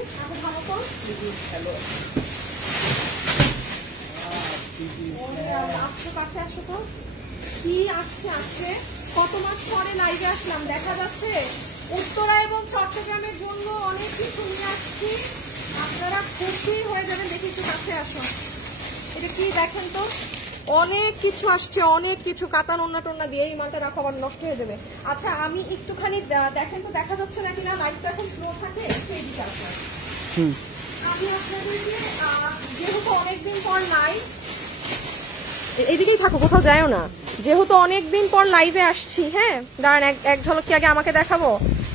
এখন ভালো তো আসছো কাছে, আসো তো কি আসছে আসছে। কত মাস পরে লাইভে আসলাম, দেখা যাচ্ছে উত্তরা এবং চট্টগ্রামের জন্য অনেক কিছু নিয়ে আসছি, আপনারা খুশি হয়ে যাবেন। দেখি একটু কাছে আসো, এটা কি দেখেন তো, অনেক কিছু আসছে, অনেক কিছু। কাতান ওন্না টোন্না দিয়ে এই মালটা রাখো, আবার নষ্ট হয়ে যাবে। আচ্ছা আমি একটুখানি দেখেন তো, দেখা যাচ্ছে নাকি না, লাইভটা এখন স্লো থাকে, এদিকে আসো। আমি আপনাদেরকে যেহেতু অনেকদিন পর লাইভ, এদিকেই থাকো, কোথাও যায়ও না, যেহেতু অনেকদিন পর লাইভে আসছি। হ্যাঁ দাঁড়ান, এক ঝলক কি আগে আমাকে দেখাবো?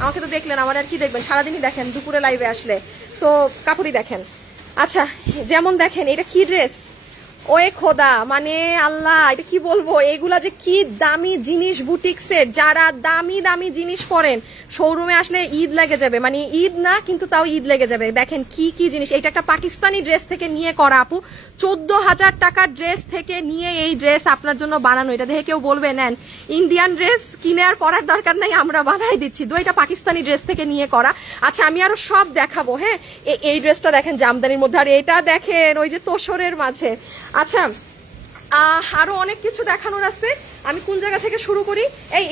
আমাকে তো দেখলেন, আমার আর কি দেখবেন, সারাদিনই দেখেন, দুপুরে লাইভে আসলে সো কাপড়ই দেখেন। আচ্ছা যেমন দেখেন, এটা কি ড্রেস, ওয়ে খোদা, মানে আল্লাহ, এটা কি বলবো, এগুলা যে কি দামি জিনিস বুটিক্সের। যারা দামি দামি জিনিস পরেন শোরুমে আসলে ঈদ লেগে যাবে, মানে ঈদ না কিন্তু তাও ঈদ লেগে যাবে। দেখেন কি কি জিনিস, এটা একটা পাকিস্তানি ড্রেস থেকে নিয়ে করা আপু, 14,000 টাকার ড্রেস থেকে নিয়ে এই ড্রেস আপনার জন্য বানানো। এটা দেখে কেউ বলবে নেন ইন্ডিয়ান ড্রেস কিনে আর পরার দরকার নাই, আমরা বানাই দিচ্ছি। এটা পাকিস্তানি ড্রেস থেকে নিয়ে করা। আচ্ছা আমি আরো সব দেখাবো। হ্যাঁ এই ড্রেসটা দেখেন জামদানির মধ্যে, আর এটা দেখেন ওই যে তোষরের মাঝে। আচ্ছা আরো অনেক কিছু দেখানোর আছে, আমি কোন জায়গা থেকে শুরু করি?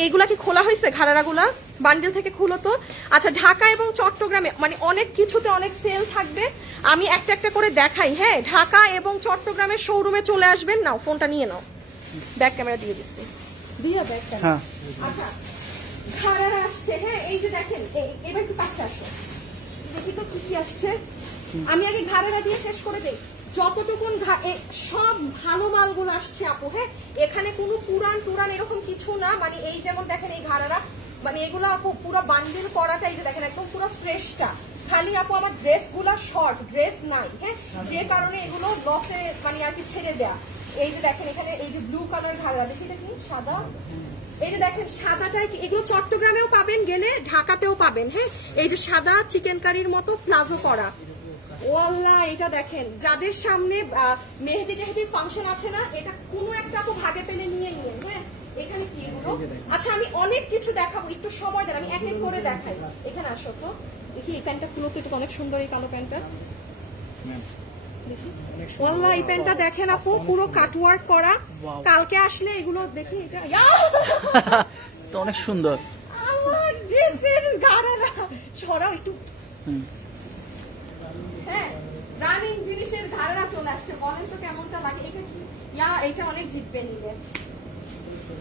এইগুলা কি খোলা হয়েছে? ঘাড়ারাগুলা বান্ডেল থেকে খুলো তো। আচ্ছা ঢাকা এবং চট্টগ্রামে মানে অনেক কিছুতে অনেক সেল থাকবে, আমি একটা একটা করে দেখাই। হ্যাঁ ঢাকা এবং চট্টগ্রামের শোরুমে চলে আসবেন। নাও ফোনটা নিয়ে নাও, ব্যাক ক্যামেরা দিয়ে দিচ্ছি, দিয়া ব্যাক ক্যামেরা। আচ্ছা ঘাড়ারা আসছে। হ্যাঁ এই যে দেখেন, এবার একটু কাছে আসো, দেখি তো কি কি আসছে। আমি আগে ঘাড়ারা দিয়ে শেষ করে দেই যতটুকুন, সব ভালো মালগুলো আসছে আপু। হ্যাঁ এখানে কোনো পুরান টুরান এরকম কিছু না, মানে এই যেমন দেখেন এই ঘাড়ারা, মানে এগুলো আপু পুরো বান্ডিল করাটা, এই যে দেখেন একদম পুরো ফ্রেশটা। খালি আপু আমার ড্রেস গুলা শর্ট, ড্রেস নাই। হ্যাঁ যে কারণে এগুলো লসে মানে আর কি ছেড়ে দেয়া। এই যে দেখেন এখানে এই যে ব্লু কালার ঘাড়া, দেখি দেখি সাদা, এই যে দেখেন সাদাটাই, এগুলো চট্টগ্রামেও পাবেন, গেলে ঢাকাতেও পাবেন। হ্যাঁ এই যে সাদা চিকেন কারির মতো প্লাজো করা, ওয়াল্লাহ এটা দেখেন, যাদের সামনে মেহেদি টেহেদির ফাংশন আছে না, এটা কোনো একটা আপু ভাগে পেলে নিয়ে নিয়ে। হ্যাঁ এখানে কি এগুলো? আচ্ছা আমি অনেক কিছু দেখাবো, একটু সময় দেন, আমি এক এক করে দেখাই। এখানে আসো তো, দেখি এই প্যান্টটা খুলো তো, এটা অনেক সুন্দর এই কালো প্যান্টটা, দেখি ওয়াল্লাহ এই প্যান্টটা দেখেন আপু, পুরো কাটওয়ার্ক করা। কালকে আসলে এগুলো দেখি, এটা তো অনেক সুন্দর। আল্লাহ ড্রেসের গাড়ারা ছড়াও একটু। হ্যাঁ রানিং জিনিসের ধারণা চলে আসছে, বলেন তো কেমনটা লাগে? এটা কি এটা অনেক জিতবে নিলে,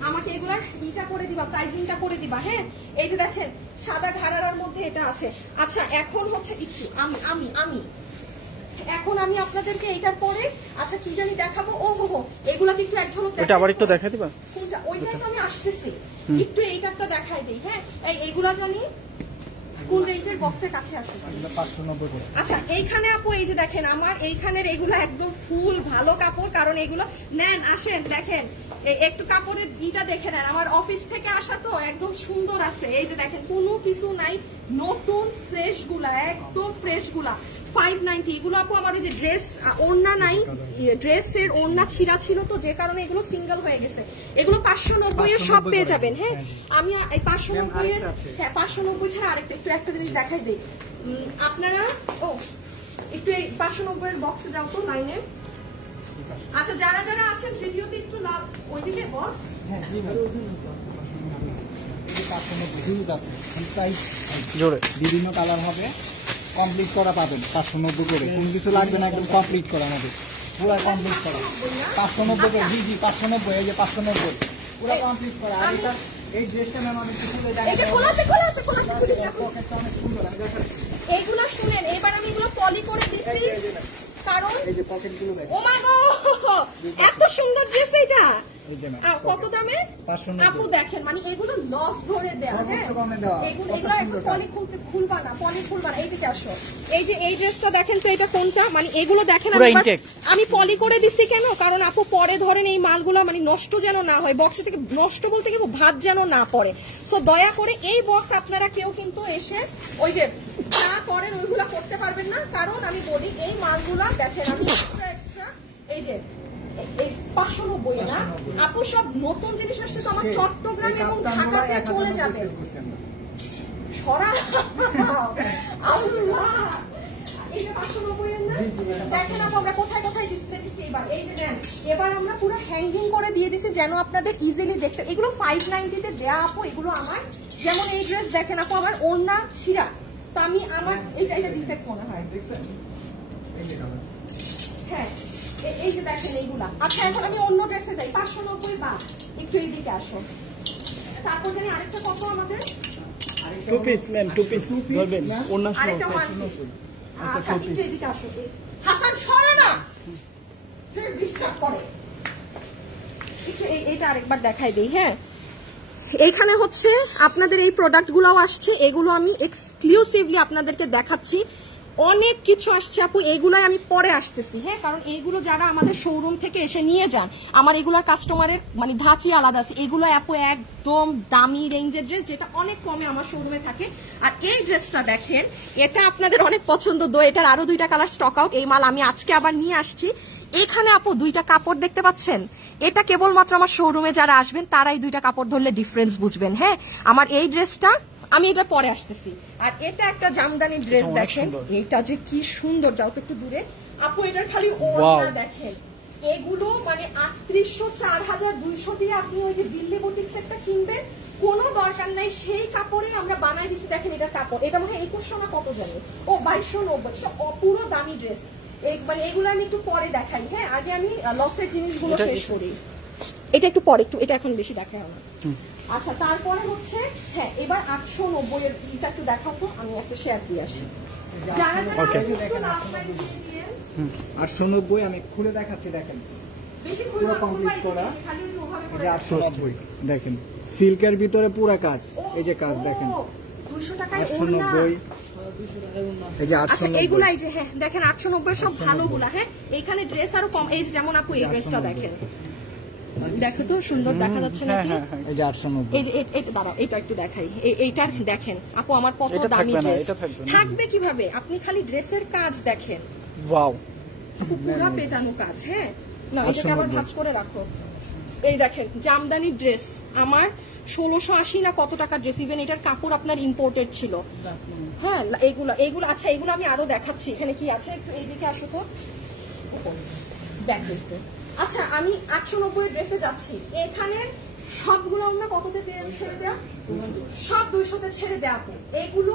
আমাকে এগুলার ইটা করে দিবা, প্রাইজিংটা করে দিবা। হ্যাঁ এই যে দেখেন সাদা ঘাড়ার মধ্যে এটা আছে। আচ্ছা এখন হচ্ছে একটু আমি এখন আমি আপনাদেরকে এইটার পরে আচ্ছা কি জানি দেখাবো। ও হো এগুলা কি একটু এক ঝলক এটা আবার একটু দেখাই দিবা? কোনটা? ওইটাই তো আমি আসতেছি, একটু এইটারটা দেখাই দেই। হ্যাঁ এইগুলা জানি কোন রেঞ্জের বক্সের কাছে আসে। আচ্ছা এইখানে আপু এই যে দেখেন আমার এইখানের এইগুলো একদম ফুল ভালো কাপড়, কারণ এগুলো নেন, আসেন দেখেন একটু কাপড়ের ইটা দেখে নেন, আমার অফিস থেকে আসা তো একদম সুন্দর আছে। এই যে দেখেন কোনো কিছু নাই, নতুন ফ্রেশ গুলা, একদম ফ্রেশ গুলা 590। এগুলো আপু আমার ওই যে ড্রেস ওড়না নাই, ড্রেসের ওড়না ছিঁড়া ছিল তো যে কারণে এগুলো সিঙ্গেল হয়ে গেছে। এগুলো 590 এর সব পেয়ে যাবেন। হ্যাঁ আমি এই 590 এর, হ্যাঁ 590 ছাড়া আরেকটা একটু একটা জিনিস দেখাই দিই আপনারা। ও একটু এই 590 এর বক্সে যাও তো লাইনে। আচ্ছা যারা যারা আছেন ভিডিওতে একটু লাভ ওইদিকে বক্স। হ্যাঁ জোরে বিভিন্ন কালার হবে, কমপ্লিট করা পাবেন 590 করে, কোনো কিছু লাগবে না, একদম কমপ্লিট করা হবে, পুরো কমপ্লিট করা 590 করে। জি 590, এই যে 590 পুরো কমপ্লিট করা। আর এটা এই ড্রেসটা ম্যাম আমি কিছু বলে দেখাই, পকেটটা অনেক সুন্দর। আমি দেখাই এইগুলো শুনেন, এবার আমি এগুলো পলি করে দিচ্ছি কারণ এই যে পকেটগুলো দেখেন। ও মাই গড এত সুন্দর ড্রেস এটা। কত দামে? 590। আপু দেখেন মানে এগুলো লস ধরে দেওয়া। হ্যাঁ এগুলো একটু পলি খুলবা না, পলি খুলবা না। এইদিকে আসো, এই যে এই ড্রেসটা দেখেন তো, এটা কোনটা? মানে এগুলো দেখেন আমি পলি করে দিচ্ছি কেন, কারণ আপু পরে ধরেন এই মালগুলো মানে নষ্ট যেন না হয়, বক্স থেকে নষ্ট বলতে কি ভাত যেন না পড়ে। সো দয়া করে এই বক্স আপনারা কেউ কিন্তু এসে ওই যে যা করেন ওইগুলা করতে পারবেন না, কারণ আমি বলি এই মালগুলা দেখেন আমি এক্সট্রা এই যে 590 না আপু, সব নতুন জিনিস আসছে তো আমার চট্টগ্রাম এবং ঢাকাতে চলে যাবে। দেখেন আমরা কোথায় কোথায় ডিসপ্লে দিচ্ছি এবার। এই যে দেন, এবার আমরা পুরো হ্যাঙ্গিং করে দিয়ে দিছি যেন আপনাদের ইজিলি দেখতে। এগুলো 590 তে দেয়া আপু, এগুলো আমার যেমন এই ড্রেস দেখেন আপু আমার ওড়না ছিঁড়া, তো আমি আমার এটা ডিফেক্ট মনে হয়। হ্যাঁ এই যে দেখেন এইগুলা। আচ্ছা এখন আমি অন্য ড্রেসে যাই, 590 বা একটু এইদিকে আসো। তারপর জানি আরেকটা কত আমাদের, two piece ma'am, two piece ধরবেন ওন্না সহ আরেকটা 1 পিস। আচ্ছা একটু এদিকে আসো। হাসান সরো না, ডিস্টার্ব করে। একটু এইটা আরেকবার দেখাই দেই। হ্যাঁ এইখানে হচ্ছে আপনাদের এই প্রোডাক্টগুলোও আসছে, এগুলো আমি এক্সক্লুসিভলি আপনাদেরকে দেখাচ্ছি। অনেক কিছু আসছে আপু, এইগুলাই আমি পরে আসতেছি। হ্যাঁ কারণ এইগুলো যারা আমাদের শোরুম থেকে এসে নিয়ে যান, আমার এগুলোর কাস্টমারের মানে ধাঁচই আলাদা আছে। এগুলো আপু একদম দামি রেঞ্জের ড্রেস, যেটা অনেক কমে আমার শোরুমে থাকে। আর এই ড্রেসটা দেখেন, এটা আপনাদের অনেক পছন্দ, এটার আরো 2টা কালার স্টক আউট। এই মাল আমি আজকে আবার নিয়ে আসছি। এখানে আপু 2টা কাপড় দেখতে পাচ্ছেন, এটা কেবলমাত্র আমার শোরুমে যারা আসবেন তারাই 2টা কাপড় ধরলে ডিফারেন্স বুঝবেন। হ্যাঁ আমার এই ড্রেসটা আমি এটা পরে আসতেছি। আর এটা একটা জামদানি ড্রেস দেখেন, এটা যে কি সুন্দর, যাও তো একটু দূরে আপু। এটার খালি ওড়না দেখেন, এগুলো মানে 3800 4200 দিয়ে আপনি ওই যে দিল্লি বুটিক সেটটা কিনবেন, কোনো দরকার নাই। সেই কাপড়ে আমরা বানাই দিচ্ছি। দেখেন এটার কাপড়, এটা মনে হয় 2100 না কত জানি, ও 2290। অপুরো দামি ড্রেস। মানে এগুলো আমি একটু পরে দেখাই। হ্যাঁ আগে আমি লসের জিনিসগুলো শেষ করি। এটা একটু পরে, একটু এটা এখন বেশি দেখা হয় না। আচ্ছা তারপরে হচ্ছে হ্যাঁ এবার 890 এর এটা একটু দেখাও তো, আমি একটা শেয়ার দিয়ে আসি। যারা যারা একটু লাভ লাইন দিয়ে 890 আমি খুলে দেখাচ্ছি। দেখেন বেশি পুরো কমপ্লিট করা, খালি ওই যে ওভাবে এই করে যে 890 দেখেন সিল্কের ভিতরে পুরো কাজ। এই যে কাজ দেখেন 200 টাকায় ওড়না। 890 এই যে আচ্ছা 890 এইগুলাই যে হ্যাঁ দেখেন 890 সব ভালোগুলা। হ্যাঁ এইখানে ড্রেস আরো কম, এই যেমন আপু এই ড্রেসটা দেখেন, দেখো তো সুন্দর দেখা যাচ্ছে নাকি? এই যে 890। এই যে এটা দাঁড়াও, এটা একটু দেখাই। এইটার দেখেন আপু আমার কত দামি ড্রেস। থাকবে কিভাবে, আপনি খালি ড্রেসের কাজ দেখেন। ওয়াও আপু পুরা পেটানো কাজ। হ্যাঁ না এটাকে আবার ভাঁজ করে রাখো। এই দেখেন জামদানি ড্রেস আমার 1680 না কত টাকা ড্রেস, ইভেন এটার কাপড় আপনার ইম্পোর্টেড ছিল। হ্যাঁ এইগুলো আচ্ছা এগুলো আমি আরো দেখাচ্ছি। এখানে কি আছে একটু এইদিকে আসো তো, ব্যাক দেখতে। আচ্ছা আমি 890 এর ড্রেসে যাচ্ছি। এখানে সবগুলো আমরা কততে ছেড়ে দেয়া, সব 200 তে ছেড়ে দেয়া আপু। এগুলো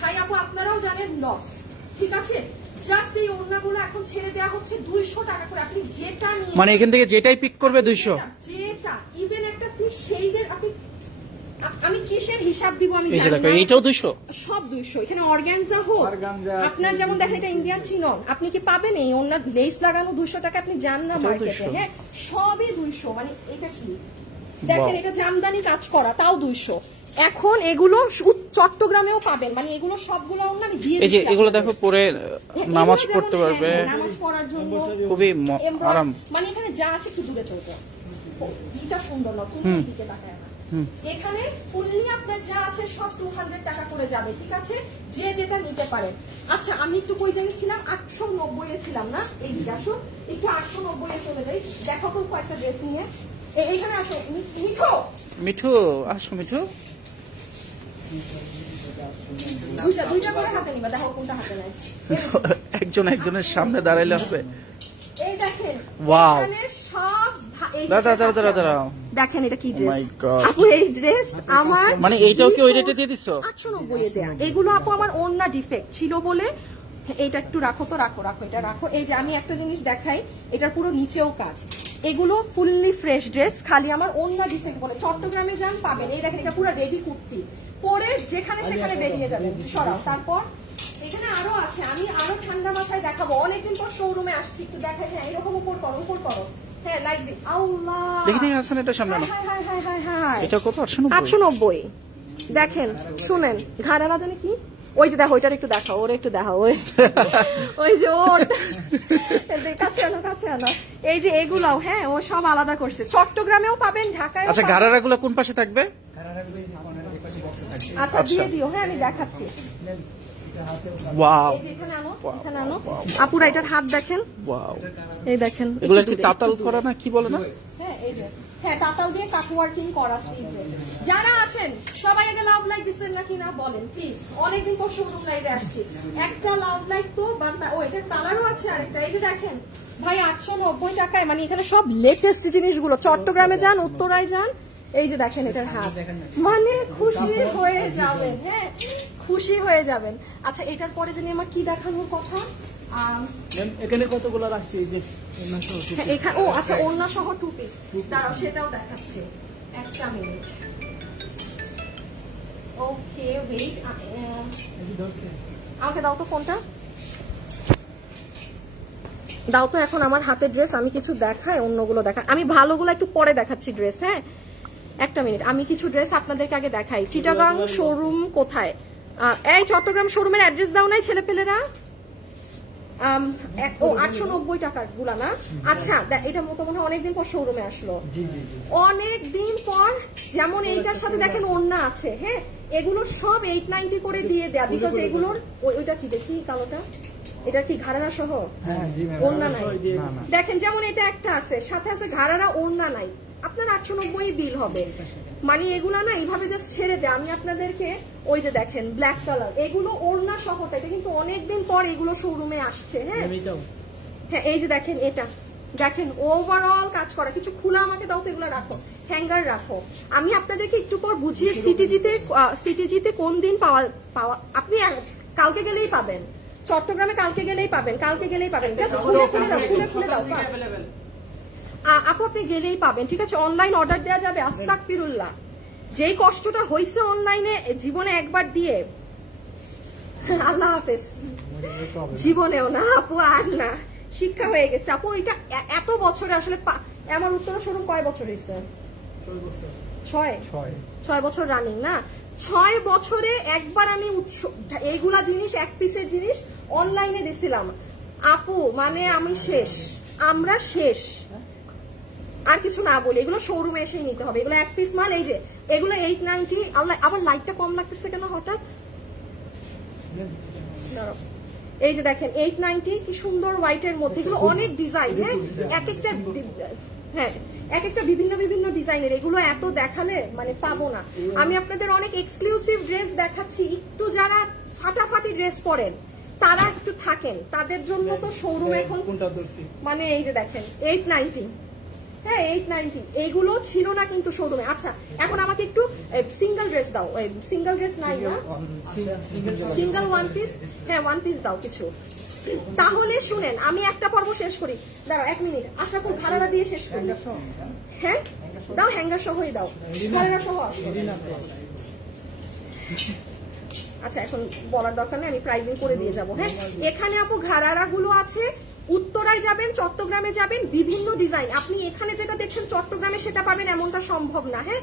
ভাই আপু আপনারাও জানেন লস, ঠিক আছে? জাস্ট এই ওড়নাগুলো এখন ছেড়ে দেয়া হচ্ছে 200 টাকা করে। আপনি যেটা নিয়ে মানে এখান থেকে যেটাই পিক করবে 200, যেটা ইভেন একটা পিস শেডের আপনি, আমি কিসের হিসাব দিব আমি এই যে জানি দেখো না। এইটাও 200, সব 200। এখানে অর্গানজা হোক, আপনার যেমন দেখেন এটা ইন্ডিয়ান চিনন, আপনি কি পাবেন এই ওনার লেস লাগানো 200 টাকা আপনি যান না মার্কেটে। হ্যাঁ সবই 200। মানে এটা কি দেখেন, এটা জামদানি কাজ করা, তাও 200। এখন এগুলো চট্টগ্রামেও পাবেন, মানে এগুলো সবগুলো আমরা দিয়ে এই যে এগুলো দেখো পরে নামাজ পড়তে পারবে, নামাজ পড়ার জন্য খুবই আরাম। মানে এখানে যা আছে কি দূরে চলবে, এটা সুন্দর না, তুমি দিকে তাকায় না। এখানে ফুললি আপনার যা আছে সব 200 টাকা করে যাবে, ঠিক আছে? যে যেটা নিতে পারেন। আচ্ছা আমি একটু কই জানি ছিলাম, 890 এ ছিলাম না? এই দিকে আসো একটু, 890 এ চলে যাই। দেখো তো কয়েকটা ড্রেস নিয়ে এইখানে আসো। মিঠু আসো, মিঠু দুইটা করে হাতে নিবা, দেখো কোনটা হাতে নেয়। একজনের সামনে দাঁড়াইলে হবে। এই দেখেন ওয়াও, এখানে সব দাঁড়াও দেখেন এটা কি ড্রেস। মাই গড আপু এই ড্রেস আমার মানে এইটাও কি ওই রেটে দিয়ে দিছো? 890 এ দেয়া। এগুলো আপু আমার ওড়না ডিফেক্ট ছিল বলে, এইটা একটু রাখো তো, রাখো এটা রাখো। এই যে আমি একটা জিনিস দেখাই, এটার পুরো নিচেও কাজ। এগুলো ফুললি ফ্রেশ ড্রেস, খালি আমার ওড়না ডিফেক্ট বলে। চট্টগ্রামে যান পাবেন। এই দেখেন এটা পুরো রেডি কুর্তি, পরে যেখানে সেখানে বেরিয়ে যাবেন। সরাও। তারপর এখানে আরো আছে, আমি আরো ঠান্ডা মাথায় দেখাবো। অনেকদিন পর শোরুমে আসছি, একটু দেখাই। হ্যাঁ এরকম উপর করো। হ্যাঁ লাইক দিই। আল্লাহ দেখি হাসান এটা সামনে না, হ্যাঁ এটা কত? 890। দেখেন শুনেন ঘাড়ালা জানে কি, ওই যে দেখো ওইটার একটু দেখাও, ওর একটু দেখাও, ওই যে ওর কাছে আনো। এই যে এগুলাও হ্যাঁ ও সব আলাদা করছে। চট্টগ্রামেও পাবেন, ঢাকায়। আচ্ছা ঘাড়ারা গুলো কোন পাশে থাকবে? আচ্ছা দিয়ে দিও। হ্যাঁ আমি দেখাচ্ছি। ওয়াও, এখানে আনো আপুরা, এটার হাত দেখেন। ওয়াও, এই দেখেন এগুলো কি তাতাল করা না কি বলে না? হ্যাঁ এই যে হ্যাঁ তাতাল দিয়ে কাট ওয়ার্কিং করা স্লিভে। যারা আছেন সবাই আগে লাভ লাইক দিচ্ছেন নাকি না বলেন প্লিজ, অনেকদিন পর শোরুম লাইভে আসছি। একটা লাভ লাইক তো ও এটার কালারও আছে আরেকটা, এই যে দেখেন ভাই 890 টাকায়, মানে এখানে সব লেটেস্ট জিনিসগুলো। চট্টগ্রামে যান, উত্তরায় যান, এই যে দেখেন এটার হাত, মানে খুশি হয়ে যাবেন। হ্যাঁ খুশি হয়ে যাবেন। আচ্ছা এটার পরে জানি আমার কি দেখানোর কথা, এখানে কতগুলো রাখছি এই যে এখানে ও আচ্ছা ওড়না সহ 2 পিস, দাঁড়াও সেটাও দেখাচ্ছে, একটা মিনিট। ওকে ওয়েট, আমাকে দাও তো ফোনটা দাও তো। এখন আমার হাতে ড্রেস, আমি কিছু দেখাই, অন্যগুলো দেখাই, আমি ভালোগুলো একটু পরে দেখাচ্ছি ড্রেস। হ্যাঁ একটা মিনিট, আমি কিছু ড্রেস আপনাদেরকে আগে দেখাই। চিটাগাং শোরুম কোথায়? এই চট্টগ্রাম শোরুমের অ্যাড্রেস দাও নাই ছেলেপেলেরা? 890 টাকার গুলা না? আচ্ছা এটা মনে হয় অনেকদিন পর শোরুমে আসলো, অনেকদিন পর। যেমন এইটার সাথে দেখেন ওড়না আছে, হ্যাঁ এগুলো সব 890 করে দিয়ে দেয়া, বিকজ এগুলোর ওইটা কি দেখি কালোটা, এটা কি ঘাড়ারা সহ ওড়না নাই? দেখেন যেমন এটা একটা আছে, সাথে আছে ঘাড়ারা, ওড়না নাই, আপনার 890 বিল হবে। মানে এগুলো না এইভাবে জাস্ট ছেড়ে দেয়। আমি আপনাদেরকে ওই যে দেখেন ব্ল্যাক কালার, এগুলো ওড়না সহটা, এটা কিন্তু অনেকদিন পর এগুলো শোরুমে আসছে। হ্যাঁ হ্যাঁ এই যে দেখেন এটা দেখেন ওভারঅল কাজ করা, কিছু খোলা আমাকে দাও তো, এগুলো রাখো, হ্যাঙ্গার রাখো। আমি আপনাদেরকে একটু পর বুঝিয়ে সিটিজিতে কোন দিন পাওয়া আপনি কালকে গেলেই পাবেন, চট্টগ্রামে কালকে গেলেই পাবেন, কালকে গেলেই পাবেন, জাস্ট খুলে দাও আপু, আপনি গেলেই পাবেন, ঠিক আছে? অনলাইন অর্ডার দেওয়া যাবে? আস্তাগফিরুল্লাহ, যেই কষ্টটা হয়েছে অনলাইনে জীবনে একবার দিয়ে, আল্লাহ হাফেজ, জীবনেও না আপু, আর না, শিক্ষা হয়ে গেছে আপু। এটা এত বছরে আসলে আমার উত্তরা শোরুম কয় বছর হয়েছে? 6 বছর রানিং না? 6 বছরে একবার আমি এইগুলা জিনিস, এক পিসের জিনিস অনলাইনে দিছিলাম আপু, মানে আমি শেষ, আমরা শেষ, আর কিছু না বলি, এগুলো শোরুমে এসেই নিতে হবে, এগুলো এক পিস মাল। এই যে এগুলো 890। আল্লাহ, আবার লাইটটা কম লাগতেছে কেন হঠাৎ? এই যে দেখেন 890, কি সুন্দর হোয়াইটের মধ্যে, এগুলো অনেক ডিজাইন। হ্যাঁ এক একটা বিভিন্ন ডিজাইনের, এগুলো এত দেখালে মানে পাবো না। আমি আপনাদের অনেক এক্সক্লুসিভ ড্রেস দেখাচ্ছি, একটু যারা ফাটাফাটি ড্রেস পরেন তারা একটু থাকেন, তাদের জন্য তো শোরুম এখন মানে এই যে দেখেন 890। হ্যাঁ 890, এইগুলো ছিল না কিন্তু শোরুমে। আচ্ছা এখন আমাকে একটু সিঙ্গেল ড্রেস দাও, সিঙ্গেল ড্রেস নাই না, সিঙ্গেল ওয়ান পিস, হ্যাঁ ওয়ান পিস দাও কিছু। তাহলে শুনেন, আমি একটা পর্ব শেষ করি, দাঁড়াও 1 মিনিট, আশরাফুল ঘাড়ারা দিয়ে শেষ করি। হ্যাঁ দাও, হ্যাঙ্গার সহই দাও, ঘাড়ারা সহ আসো। আচ্ছা এখন বলার দরকার নেই, আমি প্রাইজিং করে দিয়ে যাবো। হ্যাঁ এখানে আপু ঘাড়ারা গুলো আছে, উত্তরায় যাবেন, চট্টগ্রামে যাবেন, বিভিন্ন ডিজাইন। আপনি এখানে যেটা দেখছেন চট্টগ্রামে সেটা পাবেন এমনটা সম্ভব না। হ্যাঁ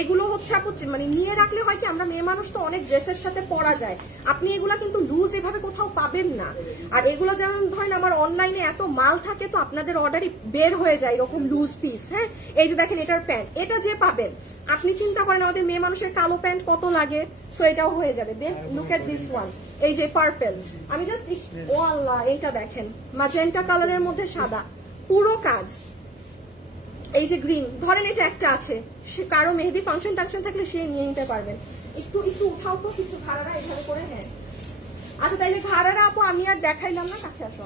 এগুলো হচ্ছে আপু মানে নিয়ে রাখলে হয় কি, আমরা মেয়ে মানুষ তো অনেক ড্রেসের সাথে পরা যায়, আপনি এগুলা কিন্তু লুজ এভাবে কোথাও পাবেন না। আর এগুলো যেমন ধরেন আমার অনলাইনে এত মাল থাকে তো আপনাদের অর্ডারই বের হয়ে যায় এরকম লুজ পিস। হ্যাঁ এই যে দেখেন এটার প্যান্ট, এটা যে পাবেন, আপনি চিন্তা করেন আমাদের মেয়ে মানুষের কালো প্যান্ট কত লাগে, সো এটাও হয়ে যাবে। দেন লুক এট দিস ওয়ান, এই যে পার্পল, আমি জাস্ট ও আল্লাহ, এইটা দেখেন ম্যাজেন্টা কালারের মধ্যে সাদা, পুরো কাজ। এই যে গ্রিন, ধরেন এটা একটা আছে, সে কারো মেহেদি ফাংশন টাংশন থাকলে সে নিয়ে নিতে পারবেন। একটু উঠাও তো কিছু ঘাড়ারা এভাবে করে। হ্যাঁ আচ্ছা তাইলে ঘাড়ারা আপু আমি আর দেখাইলাম না, কাছে আসো।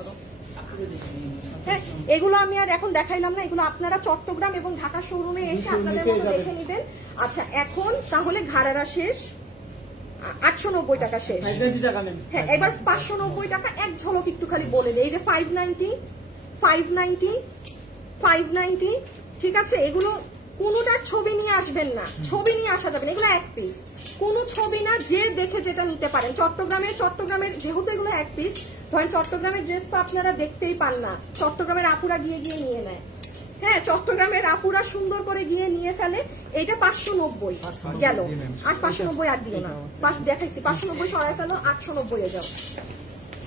হ্যাঁ এগুলো আমি আর এখন দেখাইলাম না, এগুলো আপনারা চট্টগ্রাম এবং ঢাকা শোরুমে এসে আপনাদের মতো দেখে নিবেন। আচ্ছা এখন তাহলে ঘাড়ারা শেষ, 890 টাকা শেষ। হ্যাঁ এবার 590 টাকা এক ঝলক একটু খালি বলে দেয়। এই যে 590, ঠিক আছে? এগুলো কোনোটার ছবি নিয়ে আসবেন না, ছবি নিয়ে আসা যাবে না, এগুলো এক পিস, কোনো ছবি না, যে দেখে যেটা নিতে পারেন। চট্টগ্রামের যেহেতু এগুলো এক পিস, ধরেন চট্টগ্রামের ড্রেস তো আপনারা দেখতেই পান না, চট্টগ্রামের আপুরা গিয়ে নিয়ে নেয়। হ্যাঁ চট্টগ্রামের আপুরা সুন্দর করে গিয়ে নিয়ে ফেলে। এইটা 590 গেল, আর 590 আর দিও না, দেখাইছি 590 সরাই ফেলো, 890 এ যাও।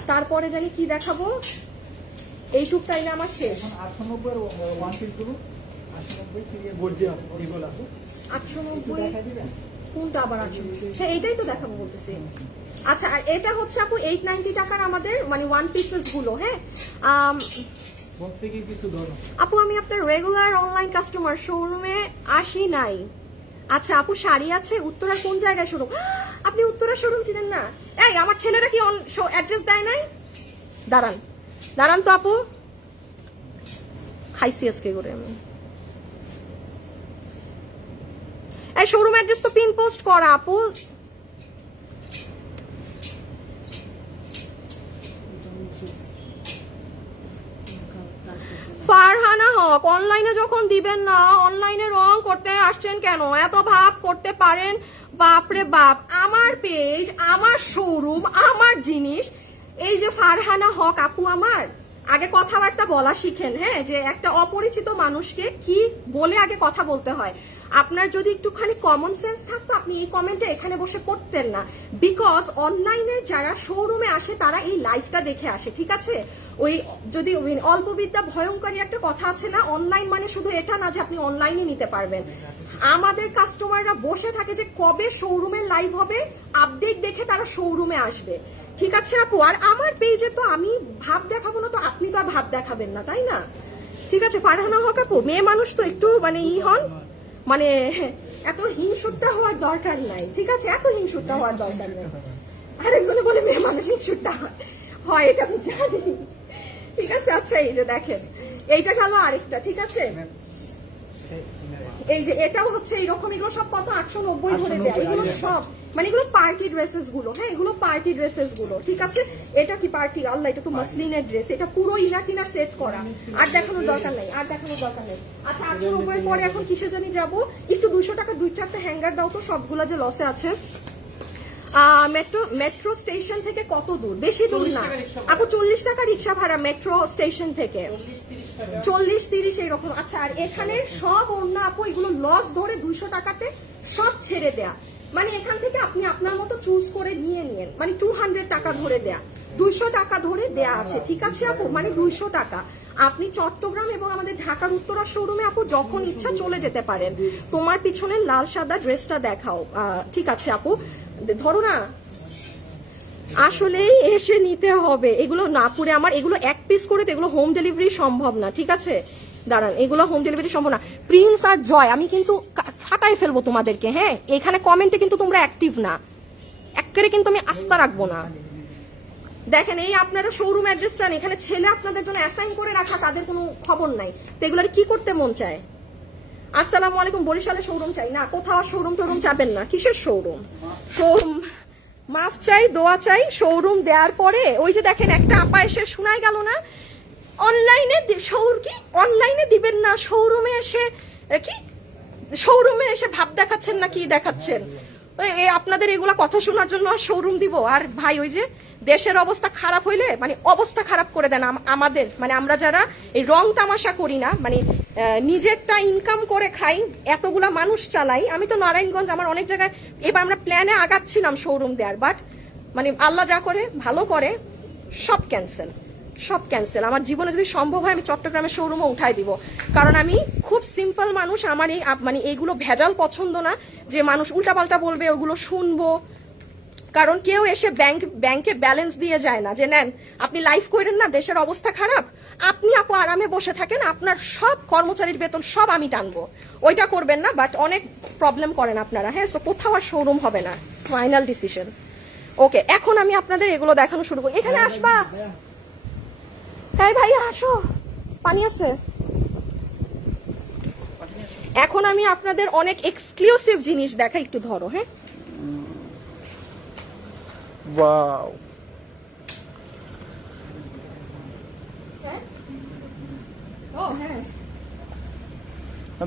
তারপরে জানি কি দেখাবো, এইটুক টাইমে আমার শেষ। 890 কোনটা আবার 890? হ্যাঁ এইটাই তো দেখাবো বলতেছি। আচ্ছা আর এটা হচ্ছে আপু 890 টাকার আমাদের মানে ওয়ান পিসেস গুলো। হ্যাঁ আপু আমি আপনার রেগুলার অনলাইন কাস্টমার, শোরুমে আসি নাই। আচ্ছা আপু শাড়ি আছে উত্তরার কোন জায়গায় শোরুম? আপনি উত্তরা শোরুম চিনেন না? এই আমার ছেলেরা কি অ্যাড্রেস দেয় নাই? দাঁড়ান দাঁড়ান তো আপু, খাইছি আজকে করে আমি। এই শোরুম অ্যাড্রেস তো পিন পোস্ট করা আপু। ফারহানা হক, অনলাইনে যখন দিবেন না, অনলাইনে রং করতে আসছেন কেন? এত ভাব করতে পারেন? বাপরে বাপ, আমার পেজ, আমার শোরুম, আমার জিনিস। এই যে ফারহানা হক আপু, আমার আগে কথাবার্তা বলা শিখেন, হ্যাঁ, যে একটা অপরিচিত মানুষকে কি বলে আগে কথা বলতে হয়। আপনার যদি একটুখানি কমন সেন্স থাকতো আপনি এই কমেন্টটা এখানে বসে করতেন না, বিকজ অনলাইনে যারা শোরুমে আসে তারা এই লাইভটা দেখে আসে, ঠিক আছে? ওই যদি অল্প বিদ্যা ভয়ঙ্করী একটা কথা আছে না, অনলাইন মানে শুধু এটা না যে আপনি অনলাইনে নিতে পারবেন। আমাদের কাস্টমাররা বসে থাকে যে কবে শোরুমের লাইভ হবে, আপডেট দেখে তারা শোরুমে আসবে, ঠিক আছে আপু? আর আমার পেজে তো আমি ভাব দেখাবো না, তো আপনি তো আর ভাব দেখাবেন না, তাই না? ঠিক আছে ফারহানা হক আপু, মেয়ে মানুষ তো একটু মানে হন, মানে এত হিংসুট্টা হওয়ার দরকার নাই, ঠিক আছে? এত হিংসুট্টা হওয়ার দরকার নাই। আরেকজনে বলে মেয়ে মানুষ হিংসুট্টা হয়, এটা আমি জানি, ঠিক আছে? আচ্ছা এই যে দেখেন, এইটা গেল আরেকটা, ঠিক আছে? এই যে এটাও হচ্ছে এইরকম, এগুলো সব কত 890 ধরে দেয়, এগুলো সব মানে এগুলো পার্টি ড্রেসেস গুলো, হ্যাঁ এগুলো পার্টি ড্রেসেস গুলো, ঠিক আছে? এটা কি পার্টি? আল্লাহ, এটা তো মসলিনের ড্রেস, এটা পুরো ইনার টিনার সেট করা, আর দেখানোর দরকার নেই, আর দেখানোর দরকার নেই। আচ্ছা 890 এর পরে এখন কিসে জানি যাবো, একটু 200 টাকা 2-4টা হ্যাঙ্গার দাও তো, সবগুলা যে লসে আছে। মেট্রো স্টেশন থেকে কত দূর? বেশি দূর না আপু, 40 টাকা রিক্সা ভাড়া মেট্রো স্টেশন থেকে, 40-30 এইরকম। আচ্ছা আর এখানে সব অন্য আপু এগুলো লস ধরে 200 টাকাতে সব ছেড়ে দেয়া, মানে এখান থেকে আপনি আপনার মতো চুজ করে নিয়ে নিয়েন, মানে 200 টাকা ধরে দেয়া, 200 টাকা ধরে দেয়া আছে, ঠিক আছে আপু? মানে 200 টাকা আপনি চট্টগ্রাম এবং আমাদের ঢাকার উত্তরা শোরুমে আপু যখন ইচ্ছা চলে যেতে পারেন। তোমার পিছনের লাল সাদা ড্রেসটা দেখাও, ঠিক আছে আপু? ধরো না, আসলেই এসে নিতে হবে এগুলো না পুরে আমার, এগুলো এক পিস করে তো এগুলো হোম ডেলিভারি সম্ভব না, ঠিক আছে? দাঁড়ান, এগুলো হোম ডেলিভারি সম্ভব না। প্রিন্স আর জয় আমি কিন্তু ফাটাই ফেলবো তোমাদেরকে, হ্যাঁ? এখানে কমেন্টে কিন্তু তোমরা অ্যাক্টিভ না, একেবারে কিন্তু আমি আস্থা রাখবো না। দেখেন এই আপনারা শোরুম অ্যাড্রেস চান, এখানে ছেলে আপনাদের জন্য অ্যাসাইন করে রাখা, তাদের কোনো খবর নাই, তো এগুলো কি করতে মন চায়? আসসালামু আলাইকুম, বরিশালে শোরুম চাই না, কোথাও শোরুম টোরুম চাবেন না। কিসের শোরুম? শোরুম মাফ চাই, দোয়া চাই, শোরুম দেওয়ার পরে ওই যে দেখেন একটা আপা এসে শোনাই গেল না, অনলাইনে কি অনলাইনে দিবেন না, শোরুমে এসে কি শোরুমে এসে ভাব দেখাচ্ছেন না কি দেখাচ্ছেন? আপনাদের এগুলা কথা শোনার জন্য শোরুম দিব? আর ভাই ওই যে দেশের অবস্থা খারাপ হইলে মানে অবস্থা খারাপ করে দেন আমাদের, মানে আমরা যারা এই রং তামাশা করি না, মানে নিজেরটা ইনকাম করে খাই, এতগুলা মানুষ চালাই। আমি তো নারায়ণগঞ্জ, আমার অনেক জায়গায় এবার আমরা প্ল্যানে আগাচ্ছিলাম শোরুম দেওয়ার, বাট মানে আল্লাহ যা করে ভালো করে, সব ক্যান্সেল, সব ক্যান্সেল। আমার জীবনে যদি সম্ভব হয় আমি চট্টগ্রামের শোরুমও উঠাই দিব, কারণ আমি খুব সিম্পল মানুষ, আমার এই মানে এইগুলো ভেজাল পছন্দ না, যে মানুষ উল্টাপাল্টা বলবে ওগুলো শুনবো। কারণ কেউ এসে ব্যাংকে ব্যালেন্স দিয়ে যায় না যে নেন আপনি লাইফ করেন না, দেশের অবস্থা খারাপ, আপনি আপু আরামে বসে থাকেন, আপনার সব কর্মচারীর বেতন সব আমি টানবো, ওইটা করবেন না। বাট অনেক প্রবলেম করেন আপনারা, হ্যাঁ? সো কোথাও আর শোরুম হবে না, ফাইনাল ডিসিশন। ওকে, এখন আমি আপনাদের এগুলো দেখানো শুরু করি। এখানে আসবা, হ্যাঁ ভাইয়া আসো, পানি আছে। এখন আমি আপনাদের অনেক এক্সক্লুসিভ জিনিস দেখাই, একটু ধরো, হ্যাঁ? ওয়াও, হ্যাঁ